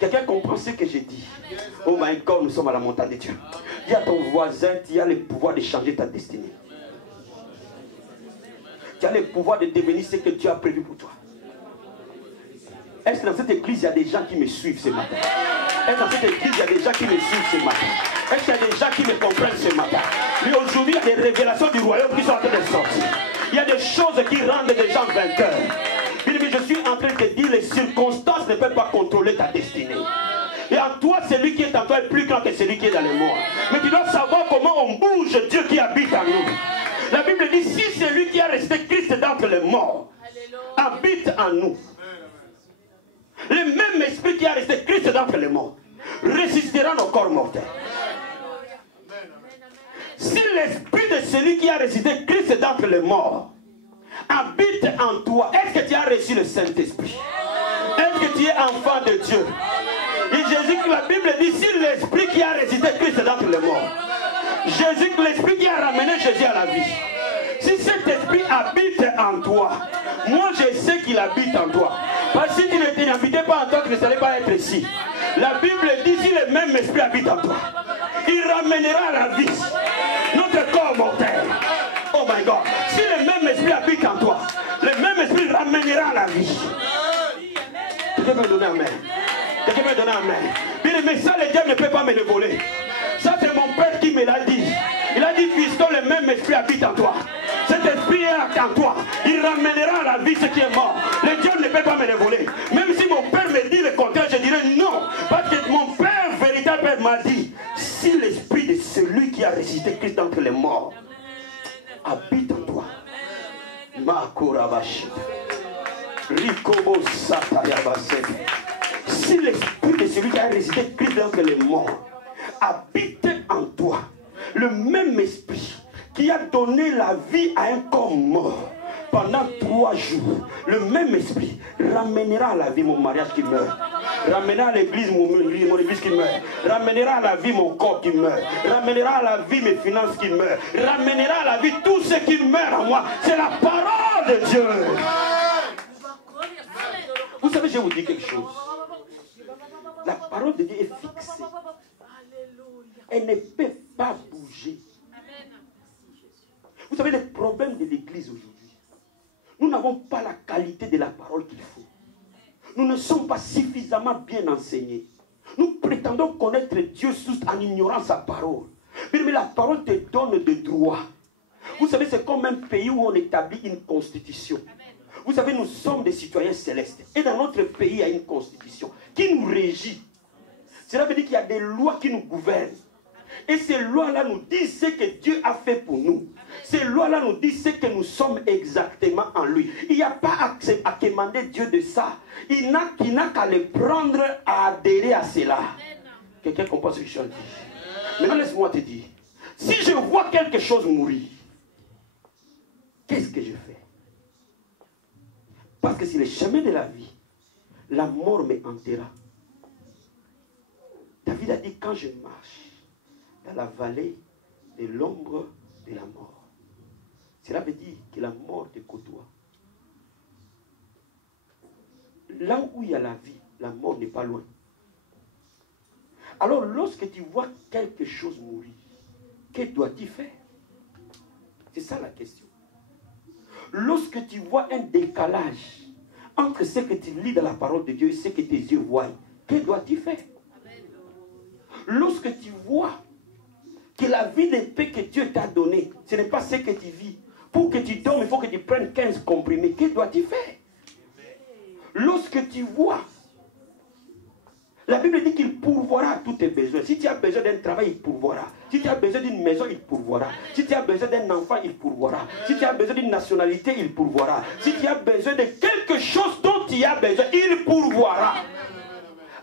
Quelqu'un comprend ce que j'ai dit? Oh my God, nous sommes à la montagne de Dieu. Dis à ton voisin, tu as le pouvoir de changer ta destinée. Tu as le pouvoir de devenir ce que Dieu a prévu pour toi. Est-ce que dans cette église, il y a des gens qui me suivent ce matin? Est-ce que dans cette église, il y a des gens qui me suivent ce matin? Est-ce qu'il y a des gens qui me comprennent ce matin? Mais aujourd'hui, il y a des révélations du royaume qui sont en train de sortir. Il y a des choses qui rendent les gens vainqueurs. Mais je suis en train de te dire, les circonstances ne peuvent pas contrôler ta destinée. Et en toi, celui qui est en toi est plus grand que celui qui est dans les morts. Mais tu dois savoir comment on bouge Dieu qui habite en nous. La Bible dit, si celui qui a resté Christ d'entre les morts habite en nous, le même esprit qui a resté Christ d'entre les morts résistera nos corps mortels. Si l'esprit de celui qui a résisté Christ d'entre les morts habite en toi, est-ce que tu as reçu le Saint-Esprit? Est-ce que tu es enfant de Dieu? Et Jésus, la Bible dit, si l'esprit qui a résisté Christ d'entre les morts, Jésus, l'esprit qui a ramené Jésus à la vie, si cet esprit habite en toi, moi je sais qu'il habite en toi. Parce que si tu n'habitais pas en toi, tu ne savais pas être ici. La Bible dit, si le même esprit habite en toi, il ramènera à la vie notre corps mortel. Oh my God. Si le même esprit habite en toi, le même esprit ramènera à la vie. Quelqu'un peut me donner un amen. Quelqu'un peut me donner un amen. Bien, mais ça, le diable ne peut pas me le voler. Ça, c'est mon père qui me l'a dit. Il a dit, fiston, le même esprit habite en toi. Cet esprit est en toi. Il ramènera à la vie ce qui est mort. Le diable ne peut pas me le voler. Même si mon père me dit le contraire, je dirais non. Parce que mon père, véritable père, m'a dit, si l'esprit de celui qui a résisté Christ d'entre les morts habite en toi. Si l'esprit de celui qui a résisté Christ d'entre les morts habite en toi, le même esprit qui a donné la vie à un corps mort pendant 3 jours, le même esprit ramènera à la vie mon mariage qui meurt, ramènera à l'église mon église qui meurt, ramènera à la vie mon corps qui meurt, ramènera à la vie mes finances qui meurent, ramènera à la vie tout ce qui meurt en moi. C'est la parole de Dieu. Vous savez, je vais vous dire quelque chose. La parole de Dieu est fixée. Elle ne peut pas bouger. Vous savez, le problème de l'église aujourd'hui, nous n'avons pas la qualité de la parole qu'il faut. Nous ne sommes pas suffisamment bien enseignés. Nous prétendons connaître Dieu en ignorant sa parole. Mais la parole te donne des droits. Vous savez, c'est comme un pays où on établit une constitution. Vous savez, nous sommes des citoyens célestes. Et dans notre pays, il y a une constitution qui nous régit. Cela veut dire qu'il y a des lois qui nous gouvernent. Et ces lois-là nous disent ce que Dieu a fait pour nous. Ces lois-là nous disent ce que nous sommes exactement en lui. Il n'y a pas à demander Dieu de ça. Il n'a qu'à le prendre, à adhérer à cela. Quelqu'un comprend ce que je suis en train de dire? Maintenant, laisse-moi te dire. Si je vois quelque chose mourir, qu'est-ce que je fais? Parce que c'est le chemin de la vie. La mort me hantera. David a dit, quand je marche dans la vallée de l'ombre de la mort, cela veut dire que la mort te côtoie. Là où il y a la vie, la mort n'est pas loin. Alors lorsque tu vois quelque chose mourir, que dois-tu faire? C'est ça la question. Lorsque tu vois un décalage entre ce que tu lis dans la parole de Dieu et ce que tes yeux voient, que dois-tu faire? Lorsque tu vois que la vie de paix que Dieu t'a donnée, ce n'est pas ce que tu vis. Pour que tu dormes, il faut que tu prennes 15 comprimés. Que dois-tu faire? Lorsque tu vois, la Bible dit qu'il pourvoira à tous tes besoins. Si tu as besoin d'un travail, il pourvoira. Si tu as besoin d'une maison, il pourvoira. Si tu as besoin d'un enfant, il pourvoira. Si tu as besoin d'une nationalité, il pourvoira. Si tu as besoin de quelque chose dont tu as besoin, il pourvoira.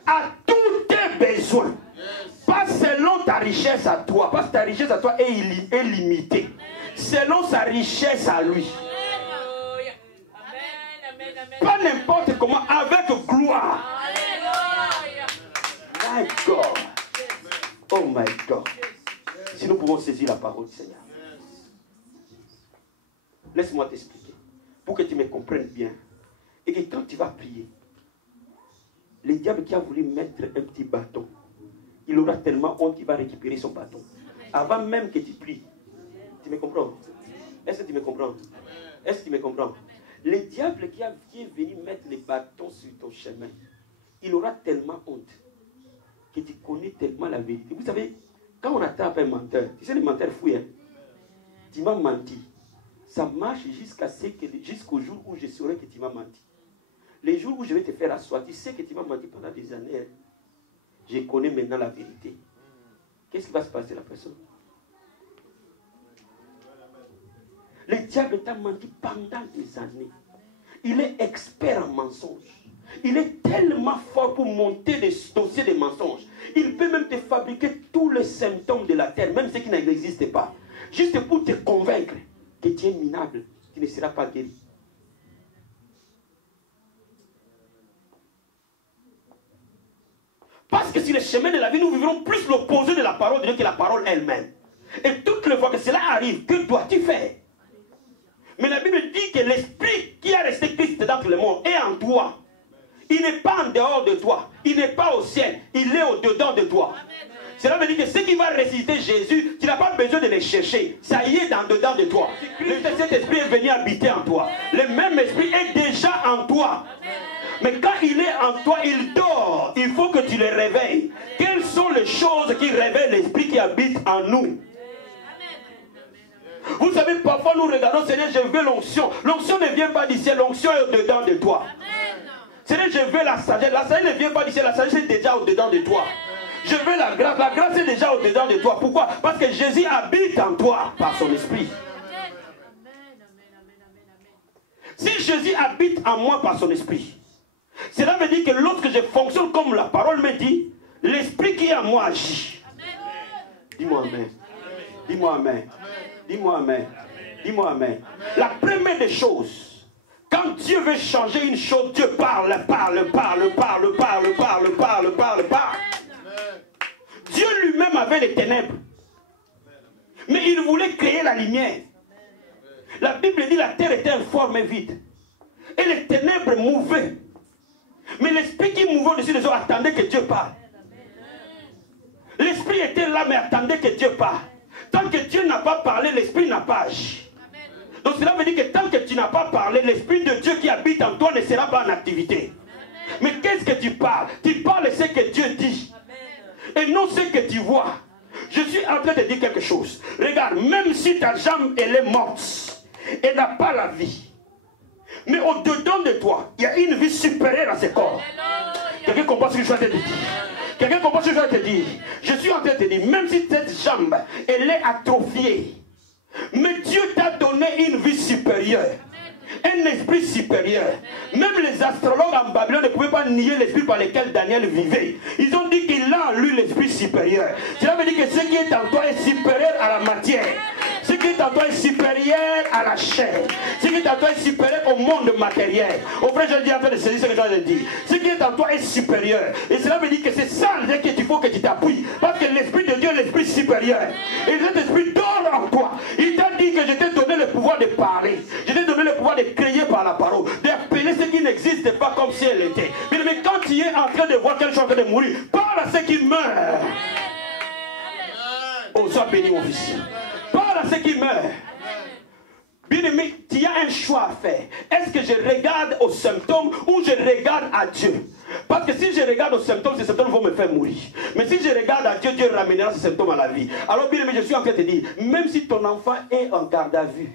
À tous tes besoins. Pas selon ta richesse à toi. Parce que ta richesse à toi est limitée. Selon sa richesse à lui. Pas n'importe comment, avec gloire. My God. Oh my God. Si nous pouvons saisir la parole du Seigneur. Laisse-moi t'expliquer. Pour que tu me comprennes bien. Et que quand tu vas prier, le diable qui a voulu mettre un petit bâton, il aura tellement honte qu'il va récupérer son bâton. Avant même que tu pries. Tu me comprends? Est-ce que tu me comprends? Est-ce que tu me comprends? Le diable qui est venu mettre les bâtons sur ton chemin, il aura tellement honte que tu connais tellement la vérité. Vous savez, quand on attrape un menteur, tu sais les menteurs fouillent, hein? Tu m'as menti. Ça marche jusqu'au jour où je saurai que tu m'as menti. Les jours où je vais te faire asseoir, tu sais que tu m'as menti pendant des années. Hein? je connais maintenant la vérité. Qu'est-ce qui va se passer à la personne? Le diable t'a menti pendant des années. Il est expert en mensonges. Il est tellement fort pour monter des dossiers de mensonges. Il peut même te fabriquer tous les symptômes de la terre, même ceux qui n'existent pas. Juste pour te convaincre que tu es minable, tu ne seras pas guéri. Parce que sur le chemin de la vie, nous vivrons plus l'opposé de la parole de Dieu que la parole elle-même. Et toutes les fois que cela arrive, que dois-tu faire? Mais la Bible dit que l'esprit qui a resté Christ dans le monde est en toi. Il n'est pas en dehors de toi. Il n'est pas au ciel. Il est au-dedans de toi. Cela veut dire que ce qui va ressusciter Jésus, tu n'as pas besoin de le chercher. Ça y est dans dedans de toi. Cet esprit est venu habiter en toi. Le même esprit est déjà en toi. Mais quand il est en toi, il dort. Il faut que tu le réveilles. Quelles sont les choses qui réveillent l'esprit qui habite en nous? Vous savez, parfois nous regardons, Seigneur, je veux l'onction. L'onction ne vient pas d'ici, l'onction est au-dedans de toi. Seigneur, je veux la sagesse. La sagesse ne vient pas d'ici, la sagesse est déjà au-dedans de toi. Je veux la grâce est déjà au-dedans de toi. Pourquoi? Parce que Jésus habite en toi par son esprit. Si Jésus habite en moi par son esprit, cela veut dire que lorsque je fonctionne comme la parole me dit, l'esprit qui est en moi agit. Dis-moi amen. Dis-moi amen. Dis-moi amen. Dis-moi amen. La première des choses, quand Dieu veut changer une chose, Dieu parle. Dieu lui-même avait les ténèbres. Mais il voulait créer la lumière. La Bible dit que la terre était informe et vide. Et les ténèbres mouvaient. Mais l'esprit qui mouvait au-dessus des eaux attendait que Dieu parle. L'esprit était là mais attendait que Dieu parle. Tant que Dieu n'a pas parlé, l'esprit n'a pas agi. Donc cela veut dire que tant que tu n'as pas parlé, l'esprit de Dieu qui habite en toi ne sera pas en activité. Mais qu'est-ce que tu parles? Tu parles ce que Dieu dit. Et non ce que tu vois. Je suis en train de dire quelque chose. Regarde, même si ta jambe elle est morte, elle n'a pas la vie. Mais au-dedans de toi, il y a une vie supérieure à ce corps. Quelqu'un comprend ce que je suis en train de dire? Quelqu'un comprend ce que je suis en train de dire? Je suis en train de dire, même si cette jambe, elle est atrophiée, mais Dieu t'a donné une vie supérieure. Un esprit supérieur. Même les astrologues en Babylone ne pouvaient pas nier l'esprit par lequel Daniel vivait. Ils ont dit qu'il a en lui l'esprit supérieur. Cela veut dire que ce qui est en toi est supérieur à la matière. Ce qui est en toi est supérieur à la chair. Ce qui est en toi est supérieur au monde matériel. Au vrai, je dis en train de saisir ce que je viens de dire. Ce qui est en toi est supérieur. Et cela veut dire que c'est ça qu'il faut que tu t'appuies. Parce que l'esprit de Dieu est l'esprit supérieur. Et cet esprit dort en toi. Il t'a dit que je t'ai donné le pouvoir de parler. Je t'ai donné le pouvoir de créer par la parole. D'appeler ce qui n'existe pas comme si elle était. Mais quand tu es en train de voir quelque chose en train de mourir, parle à ceux qui meurent. Oh, sois béni, mon fils. Parle à ceux qui meurent. Bien-aimé, tu as un choix à faire. Est-ce que je regarde aux symptômes ou je regarde à Dieu? Parce que si je regarde aux symptômes, ces symptômes vont me faire mourir. Mais si je regarde à Dieu, Dieu ramènera ces symptômes à la vie. Alors, bien-aimé, je suis en train de te dire, même si ton enfant est en garde à vue,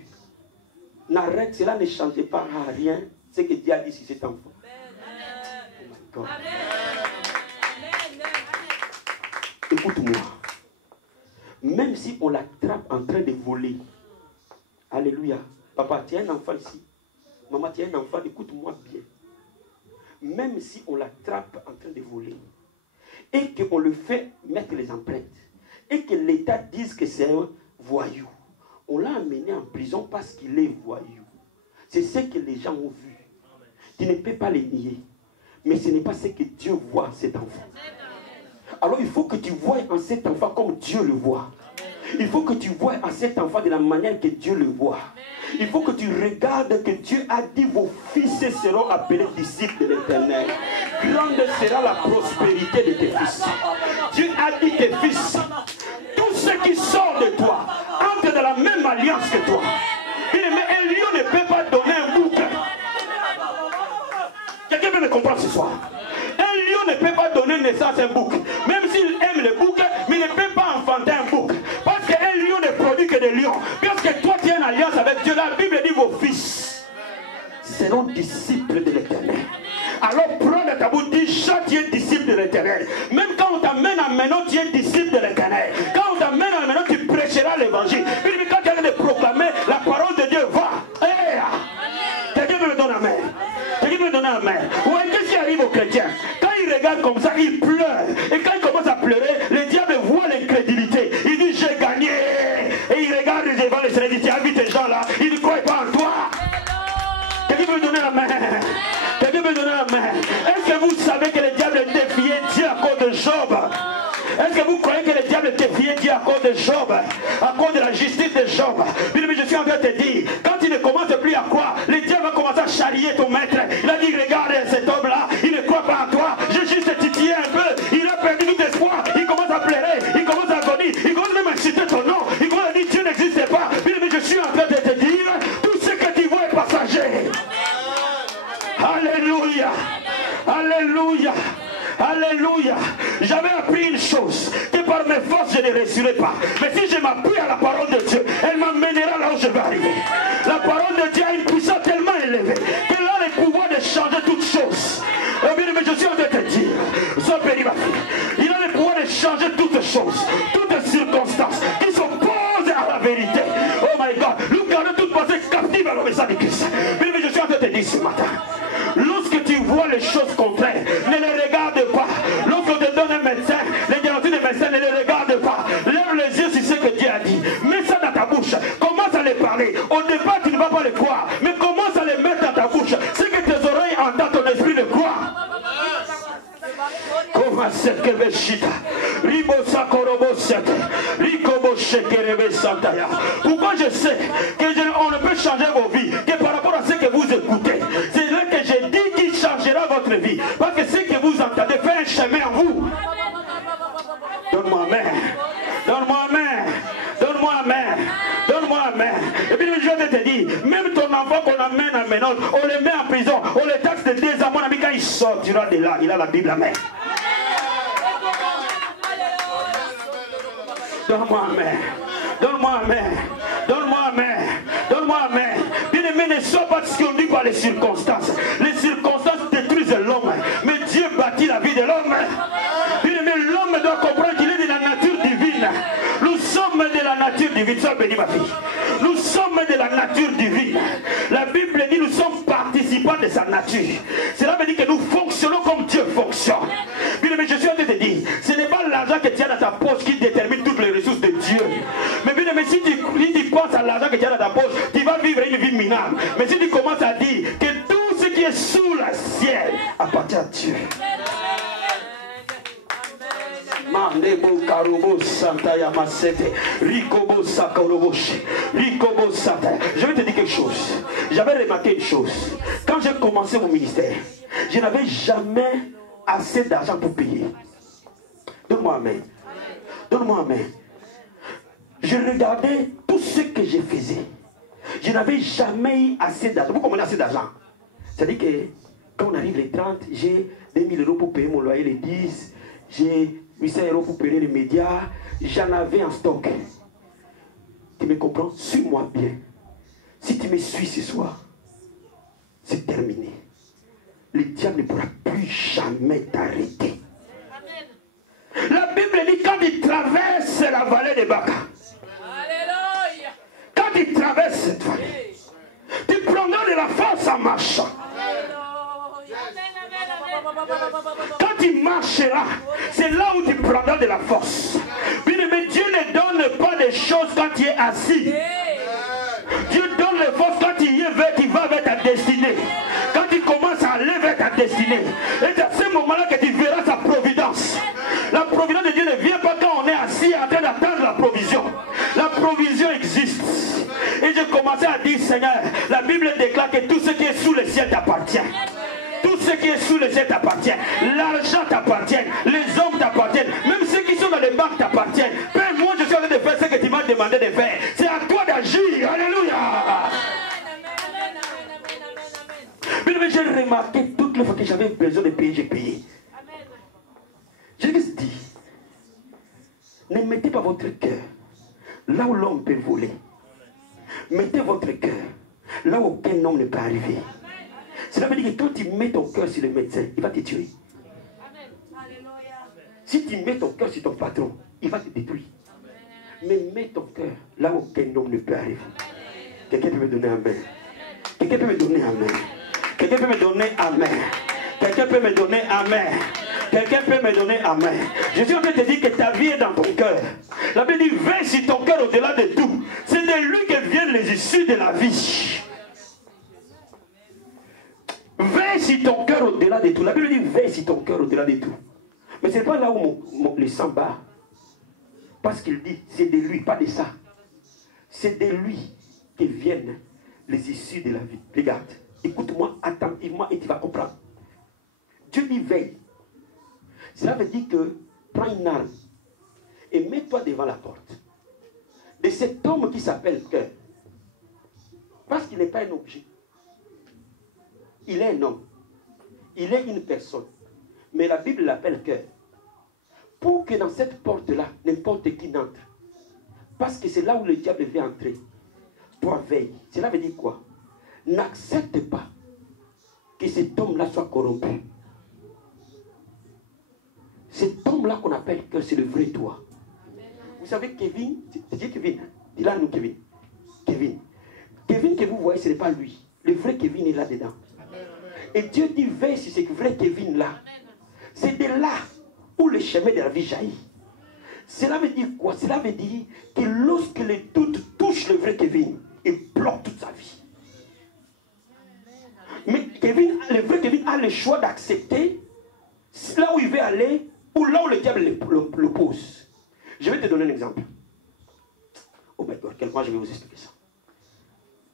n'arrête, cela ne change pas à rien ce que Dieu a dit sur cet enfant. Oh my God. Écoute-moi. Même si on l'attrape en train de voler, alléluia. Papa, tu as un enfant ici. Maman, tu as un enfant, écoute-moi bien. Même si on l'attrape en train de voler, et qu'on le fait mettre les empreintes, et que l'État dise que c'est un voyou, on l'a amené en prison parce qu'il est voyou. C'est ce que les gens ont vu. Tu ne peux pas les nier. Mais ce n'est pas ce que Dieu voit en cet enfant. Alors il faut que tu voies en cet enfant comme Dieu le voit. Il faut que tu voies en cet enfant de la manière que Dieu le voit. Il faut que tu regardes que Dieu a dit vos fils seront appelés disciples de l'Éternel. Grande sera la prospérité de tes fils. Dieu a dit tes fils, tout ce qui sort de toi, entre dans la même alliance que toi. Mais un lion ne peut pas donner un bouc. Quelqu'un peut me comprendre ce soir? Un lion ne peut pas donner naissance à un bouc. Même s'il aime le bouc, mais il ne peut pas enfanter un bouc. Parce qu'un lion ne produit que des lions. Parce que toi tu es en alliance avec Dieu. La Bible dit vos fils seront disciples de l'Éternel. Alors prends de ta bouche, dis, Jean, tu es disciple de l'Éternel. Même quand on t'amène à Ménon, tu es disciple de l'Éternel. Quand on t'amène à Ménon, tu prêcheras l'évangile. Puis quand tu as de proclamer la parole de Dieu, va. Quelqu'un peut me donner la main. Quelqu'un peut me donner la main. Ouais, qu'est-ce qui arrive aux chrétiens? Quand ils regardent comme ça, ils pleurent. Et quand ils commencent à pleurer, le diable voit l'incrédulité. Il dit, j'ai gagné. Et il regarde les évangélistes, il dit, tu as vu ces gens-là, ils ne croient pas en toi. Quelqu'un peut me donner la main. Quelqu'un peut me donner la main. Est-ce que vous savez que le diable défiait Dieu à cause de Job? Est-ce que vous croyez que le diable défiait Dieu à cause de Job? À cause de la justice de Job? Mais je suis en train de te dire, quand il ne commence plus à croire, le diable va commencer à charrier ton maître. Il a dit, regarde cet homme-là, il ne croit pas en toi. J'ai juste titillé un peu, il a perdu tout espoir. Il commence à pleurer, il commence à agonir, il commence même à citer ton nom. Il commence à dire, Dieu n'existe pas. Mais je suis en train de te dire, tout ce que tu vois est passager. Alléluia. Alléluia. Alléluia. J'avais appris une chose, que par mes forces je ne réussirai pas. Mais si je m'appuie à la parole de Dieu, elle m'amènera là où je vais arriver. La parole de Dieu a une puissance tellement élevée qu'elle a le pouvoir de changer toutes choses. Mais je suis en train de te dire, il a le pouvoir de changer toutes choses, toutes circonstances qui s'opposent à la vérité. Oh my God, nous gardons toute pensée captive à l'obéissance de Christ. Mais je suis en train de te dire ce matin, lorsque tu vois les choses contraires, ne les regarde pas. Lorsqu'on te donne un médecin, les diagnostics des médecins, ne les regarde pas. Lève les yeux sur ce que Dieu a dit. Mets ça dans ta bouche. Commence à les parler. Au départ, tu ne vas pas les croire. Mais commence à les mettre dans ta bouche. Ce que tes oreilles entendent, ton esprit le croit. Comment c'est que Beshita? Ribosa Korobosete. Rikoboshekerebesantaya. Pourquoi je sais qu'on ne peut changer vos vies que par rapport à ce que vous écoutez? C'est là que j'ai dit qu'il changera votre vie. Parce que ce que vous entendez fait un chemin en vous. Donne-moi un main. Donne-moi un main. Donne-moi un main. Donne-moi un main. Et puis je vais te dire, même ton enfant qu'on amène à Ménon, on le met en prison, on le taxe de 2 ans. Mon ami, quand il sortira de là, il a la Bible à main. Donne-moi un main. Donne-moi un main. Donne-moi un main. Donne-moi un main. Bien-aimé, ne sois pas conduit par les circonstances. Les circonstances détruisent l'homme. Mais Dieu bâtit la vie de l'homme. Bien-aimé, l'homme doit comprendre qu'il est de la nature divine. Nous sommes de la nature divine. Sois béni, ma fille. Nous sommes de la nature divine. La Bible dit nous sommes participants de sa nature. Cela veut dire que nous fonctionnons comme Dieu fonctionne. Bien-aimé, je suis en train de te dire, ce n'est pas l'argent que tu as dans ta poche qui détermine toutes les ressources de Dieu. Mais bien aimé, si tu penses à l'argent que tu as dans ta poche, tu vas vivre une vie minable. Mais si tu commences à dire que tout ce qui est sous le ciel appartient à Dieu. Je vais te dire quelque chose. J'avais remarqué une chose. Quand j'ai commencé mon ministère, je n'avais jamais assez d'argent pour payer. Donne-moi un main. Donne-moi un main. Je regardais tout ce que je faisais. Je n'avais jamais eu assez d'argent. Vous comprenez assez d'argent? C'est-à-dire que quand on arrive les 30, j'ai 2000 euros pour payer mon loyer les 10. J'ai 800 euros pour payer les médias. J'en avais en stock. Tu me comprends? Suis-moi bien. Si tu me suis ce soir, c'est terminé. Le diable ne pourra plus jamais t'arrêter. La Bible dit quand il traverse la vallée de Baca, quand il traverse cette vallée, tu prendras de la force en marchant. Quand tu marcheras, c'est là où tu prendras de la force. Mais Dieu ne donne pas des choses quand tu es assis. Dieu donne les forces quand tu y es vers, tu vas vers ta destinée. Quand tu commences à aller vers ta destinée. Et c'est à ce moment-là que tu verras sa providence. La providence de Dieu ne vient pas quand on est assis en train d'attendre la provision. La provision existe. Et j'ai commencé à dire, Seigneur, la Bible déclare que tout ce qui est sous le ciel t'appartient. Tout ce qui est sous le ciel t'appartient. L'argent t'appartient. Les hommes t'appartiennent. Même ceux qui sont dans les banques t'appartiennent. Père, moi je suis en train de faire ce que tu m'as demandé de faire. C'est à toi d'agir. Alléluia. Mais j'ai remarqué toutes les fois que j'avais besoin de payer, j'ai payé. J'ai juste dit, ne mettez pas votre cœur là où l'homme peut voler. Mettez votre cœur là où aucun homme ne peut arriver. Cela veut dire que quand tu mets ton cœur sur le médecin, il va te tuer. Si tu mets ton cœur sur ton patron, il va te détruire. Mais mets ton cœur là où aucun homme ne peut arriver. Quelqu'un peut me donner amen. Quelqu'un peut me donner amen. Quelqu'un peut me donner amen. Quelqu'un peut me donner amen. Quelqu'un peut me donner amen. Je suis en train de te dire que ta vie est dans ton cœur. La Bible dit, veille sur ton cœur au-delà de tout. C'est de lui que viennent les issues de la vie. Veille sur ton cœur au-delà de tout. La Bible dit, veille sur ton cœur au-delà de tout. Mais ce n'est pas là où le sang bat. Parce qu'il dit, c'est de lui, pas de ça. C'est de lui que viennent les issues de la vie. Regarde, écoute-moi attentivement et tu vas comprendre. Dieu dit veille. Cela veut dire que prends une arme et mets-toi devant la porte de cet homme qui s'appelle cœur. Parce qu'il n'est pas un objet. Il est un homme. Il est une personne. Mais la Bible l'appelle cœur. Pour que dans cette porte-là, n'importe qui n'entre. Parce que c'est là où le diable veut entrer. Toi, veille. Cela veut dire quoi? N'accepte pas que cet homme-là soit corrompu. Cet homme-là qu'on appelle cœur, c'est le vrai toi. Vous savez, Kevin, c'est dit Kevin. Dis là nous, Kevin. Kevin. Kevin que vous voyez, ce n'est pas lui. Le vrai Kevin est là-dedans. Et Dieu dit, veille sur ce vrai Kevin-là. C'est de là où le chemin de la vie jaillit. Cela veut dire quoi? Cela veut dire que lorsque le doute touche le vrai Kevin, il bloque toute sa vie. Mais Kevin, le vrai Kevin a le choix d'accepter là où il veut aller ou là où le diable le pose. Je vais te donner un exemple. Oh my God, quelquefois je vais vous expliquer ça.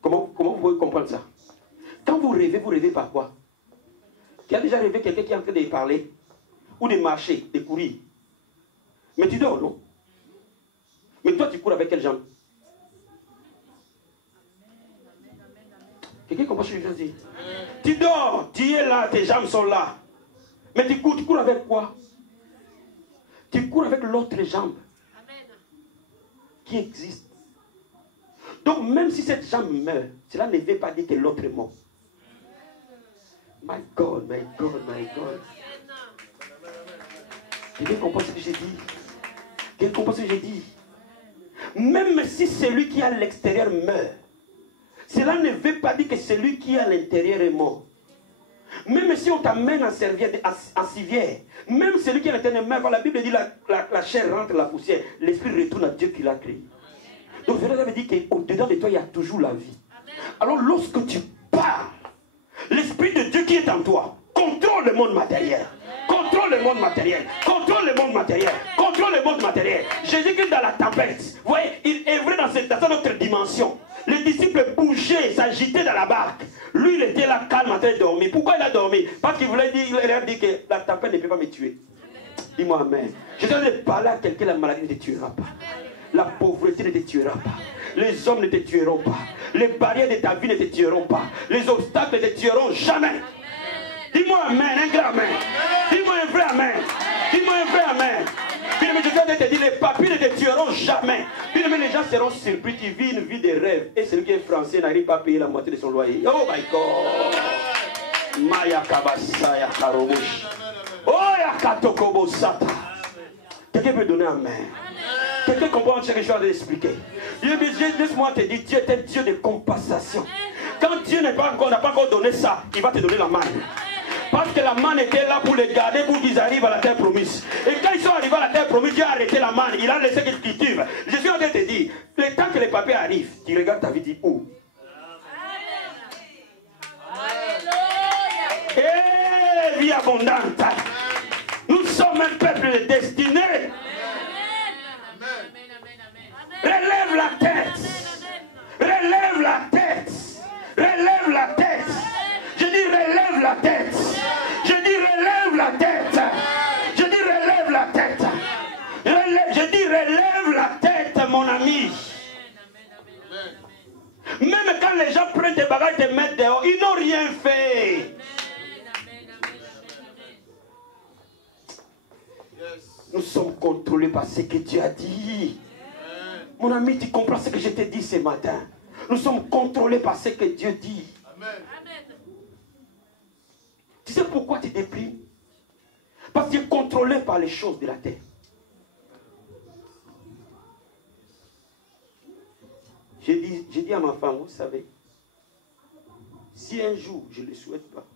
Comment vous pouvez comprendre ça? Quand vous rêvez par quoi? Qui a déjà rêvé quelqu'un qui est en train de parler ou de marcher, de courir? Mais tu dors, non? Mais toi, tu cours avec quelle jambe? Quelqu'un comprend ce que je veux dire? Tu dors, tu es là, tes jambes sont là. Mais tu cours avec quoi? Tu cours avec l'autre jambe qui existe. Donc même si cette jambe meurt, cela ne veut pas dire que l'autre est mort. My God, my God, my God. Quelqu'un comprend ce que j'ai dit? Quelqu'un comprend ce que j'ai dit? Même si celui qui est à l'extérieur meurt, cela ne veut pas dire que celui qui est à l'intérieur est mort. Même si on t'amène en civière, même celui qui est à l'intérieur meurt, la Bible dit la chair rentre la poussière, l'esprit retourne à Dieu qui l'a créé. Donc cela veut dire qu'au-dedans de toi, il y a toujours la vie. Alors lorsque tu parles, l'esprit de Dieu qui est en toi contrôle le monde matériel. Contrôle le monde matériel. Contrôle le monde matériel. Contrôle le monde matériel. Jésus-Christ dans la tempête, vous voyez, il œuvrait dans cette autre dimension. Les disciples bougeaient, s'agitaient dans la barque. Lui, il était là calme en train de dormir. Pourquoi il a dormi? Parce qu'il voulait dire, il leur dit que la tempête ne peut pas me tuer. Dis-moi amen. Je dois parler à quelqu'un, la maladie ne te tuera pas. La pauvreté ne te tuera pas. Les hommes ne te tueront pas. Les barrières de ta vie ne te tueront pas. Les obstacles ne te tueront jamais. Dis-moi amen, un grand amen. Dis-moi un vrai amen. Dis-moi un vrai amen. Puis je dois te dire, les papiers ne te tueront jamais. Puis les gens seront surpris, tu vis une vie de rêve. Et celui qui est français n'arrive pas à payer la moitié de son loyer. Oh my God. Maya kabasaya karomush. Oh ya katokobo sata. Quelqu'un peut donner amen. Quelqu'un comprend ce que je suis en train d'expliquer. Laisse-moi te dire, Dieu est un Dieu de compensation. Quand Dieu n'a pas encore donné ça, il va te donner la manne. Parce que la manne était là pour les garder pour qu'ils arrivent à la terre promise. Et quand ils sont arrivés à la terre promise, Dieu a arrêté la manne. Il a laissé qu'ils cultivent. Je suis en train de te dire, le temps que les papiers arrivent, tu regardes ta vie, tu dis où? Et vie abondante. Nous sommes un peuple destiné. Relève la tête. Relève la tête. Relève la tête. Je dis relève la tête. Je dis relève la tête. Je dis relève la tête. Je dis relève la tête, mon ami. Même quand les gens prennent tes bagages et te mettent dehors, ils n'ont rien fait. Nous sommes contrôlés par ce que Dieu a dit. Mon ami, tu comprends ce que je t'ai dit ce matin? Nous sommes contrôlés par ce que Dieu dit. Amen. Tu sais pourquoi tu déprimes? Parce que tu es contrôlé par les choses de la terre. J'ai dit à ma femme, vous savez, si un jour, je ne le souhaite pas,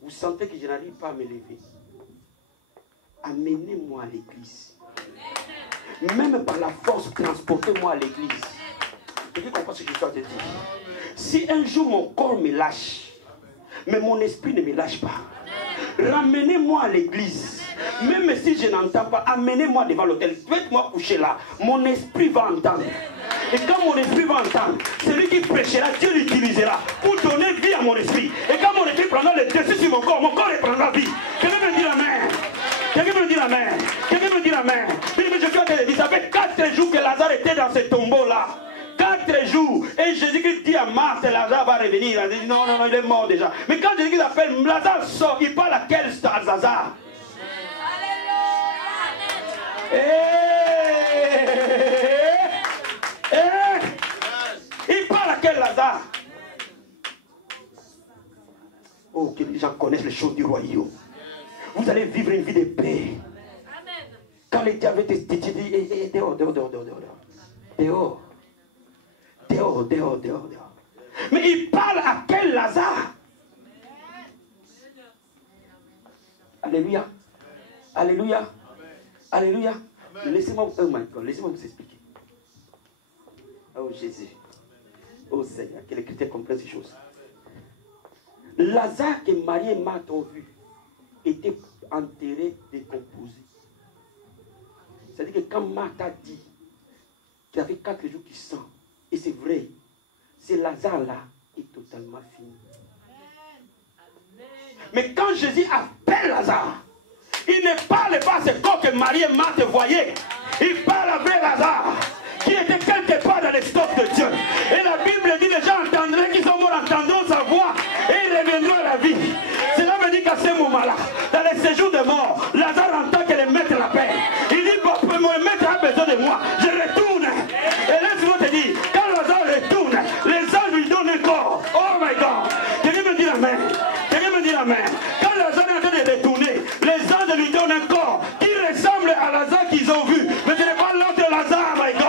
vous sentez que je n'arrive pas à me lever, amenez-moi à l'église. Même par la force, transportez-moi à l'église. Tu comprends ce que je dois te dire? Si un jour mon corps me lâche, mais mon esprit ne me lâche pas, ramenez-moi à l'église. Même si je n'entends pas, amenez-moi devant l'autel. Faites-moi coucher là. Mon esprit va entendre. Et quand mon esprit va entendre, celui qui prêchera, Dieu l'utilisera pour donner vie à mon esprit. Et quand mon esprit prendra le dessus sur mon corps reprendra vie. Quelqu'un me dit amen. Quelqu'un me dit amen. Quelqu'un me dit amen. Mais je suis en train de dire, ça fait 4 jours que Lazare était dans ce tombeau-là. 4 jours. Et Jésus-Christ dit à Marthe, Lazare va revenir. Elle dit, non, non, non, il est mort déjà. Mais quand Jésus-Christ appelle, Lazare sort, il parle à quel Lazare? Il parle à quel Lazare? Oh, que les gens connaissent les choses du royaume. Vous allez vivre une vie de paix. Quand les diables te disent, dehors, dehors, dehors, dehors, dehors. Dehors, dehors, dehors, dehors. Mais il parle à quel Lazare? Alléluia. Alléluia. Alléluia. Laissez-moi, oh my God, laissez-moi vous expliquer. Oh Jésus. Oh Seigneur, que les chrétiens comprennent ces choses. Lazare que Marie et Marthe ont vu était enterré, décomposé. C'est-à-dire que quand Marthe a dit qu'il y avait 4 jours qui sent, et c'est vrai, ce Lazare-là est totalement fini. Mais quand Jésus appelle Lazare, il ne parle pas à ce corps que Marie et Marthe voyaient. Il parle avec Lazare, qui était quelque part dans les stocks de Dieu. Et la Bible dit, les gens entendraient qu'ils sont morts, entendront sa voix, et ils reviendront à la vie. Cela veut dire qu'à ce moment-là, dans les séjours de mort, Lazare entend que le maître l'appelle. Il dit, bon, mon maître a besoin de moi, je retourne. Et laisse-moi te dire, quand Lazare retourne, les anges lui donnent un corps. Oh my God. Quelqu'un me dit amen. Quelqu'un me dit amen. Quand Lazare est en train de retourner, les anges lui donnent un corps qui ressemble à Lazare qu'ils ont vu. Mais ce n'est pas l'autre Lazare, my God.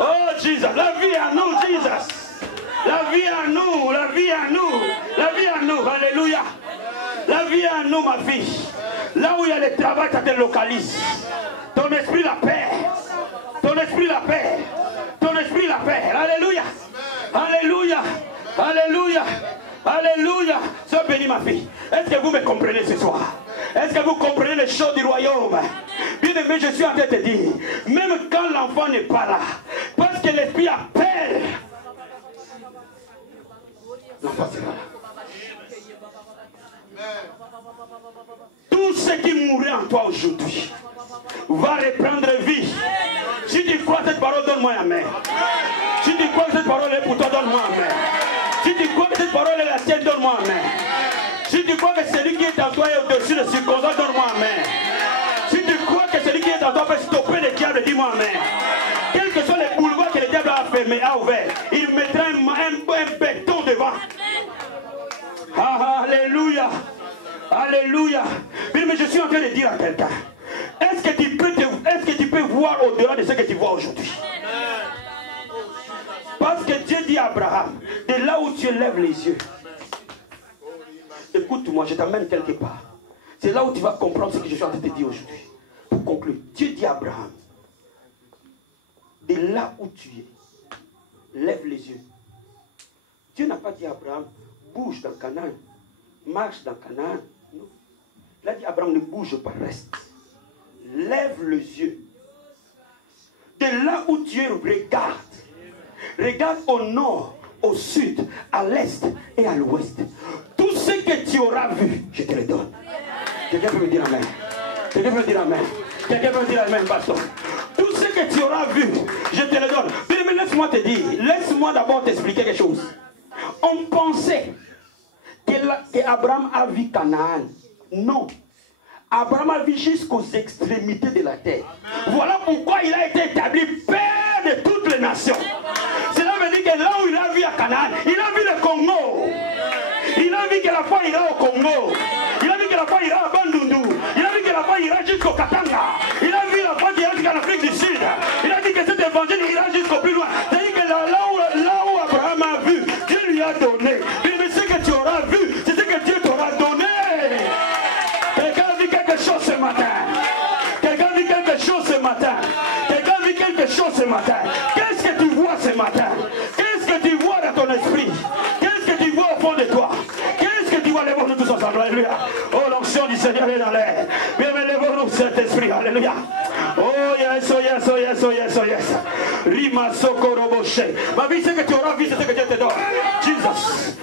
Oh Jesus, la vie à nous, Jesus. La vie à nous, la vie à nous, la vie à nous, alléluia. La vie à nous, ma fille. Là où il y a le travail, ça te localise. Ton esprit la paix. Ton esprit la paix. Ton esprit la paix. Alléluia. Alléluia. Alléluia. Alléluia. Sois béni, ma fille. Est-ce que vous me comprenez ce soir? Est-ce que vous comprenez les choses du royaume? Bien aimé, je suis en train de te dire, même quand l'enfant n'est pas là, parce que l'esprit appelle, l'enfant sera là. Tout ce qui mourrait en toi aujourd'hui va reprendre vie. Si tu crois cette parole, donne-moi un amen. Si tu crois que cette parole est pour toi, donne-moi un amen. Si tu crois que cette parole est la tienne, donne-moi un amen. Si tu crois que celui qui est en toi est au-dessus de circonstance, donne-moi un amen. Si tu crois que celui qui est en toi peut stopper le diable, dis-moi amen. Quels que soient les boulevards que le diable a fermés, a ouverts, il mettra un béton devant. Ah, alléluia. Alléluia. Mais je suis en train de dire à quelqu'un, est-ce que tu peux voir au-delà de ce que tu vois aujourd'hui? Parce que Dieu dit à Abraham, de là où tu lèves les yeux, écoute-moi, je t'amène quelque part. C'est là où tu vas comprendre ce que je suis en train de te dire aujourd'hui. Pour conclure, Dieu dit à Abraham, de là où tu es, lève les yeux. Dieu n'a pas dit à Abraham, bouge dans Canaan, marche dans Canaan. Non. Il a dit à Abraham, ne bouge pas, reste. Lève les yeux. De là où tu es, regarde. Regarde au nord, au sud, à l'est et à l'ouest. Tout ce que tu auras vu, je te le donne. Quelqu'un peut me dire amen. Quelqu'un peut me dire amen. Quelqu'un peut me dire amen, pasteur. Tout ce que tu auras vu, je te le donne. Mais laisse-moi te dire, laisse-moi d'abord t'expliquer quelque chose. On pensait qu'Abraham a vu Canaan. Non. Abraham a vu jusqu'aux extrémités de la terre. Voilà pourquoi il a été établi père de toutes les nations. Cela veut dire que là où il a vu à Canaan, il a vu le Congo. Il a vu que la foi ira au Congo. Il a vu que la foi ira à Bandundu. Il a vu que la foi ira jusqu'au Katanga. Il a vu la foi qui ira jusqu'en Afrique du Sud. Il a dit que cet évangile ira jusqu'au plus loin. C'est-à-dire que là où Abraham a vu, Dieu lui a donné. Mais ce que tu auras vu, c'est ce que Dieu t'aura donné. Quelqu'un a vu quelque chose ce matin. Quelqu'un a vu quelque chose ce matin. Quelqu'un a vu quelque chose ce matin. Qu'est-ce que tu vois ce matin? Qu'est-ce que tu vois dans ton esprit? Qu'est-ce que tu vois au fond de toi? Qu'est-ce que tu vois? Lève-nous tous ensemble. Alléluia. Oh, l'onction du Seigneur est dans l'air. Bien, lève-nous cet esprit. Alléluia. Oh yes, oh yes, oh yes, oh yes, oh yes. Rima Sokoroboshe. Ma vie, c'est que tu auras vu, c'est ce que Dieu te donne. Jesus.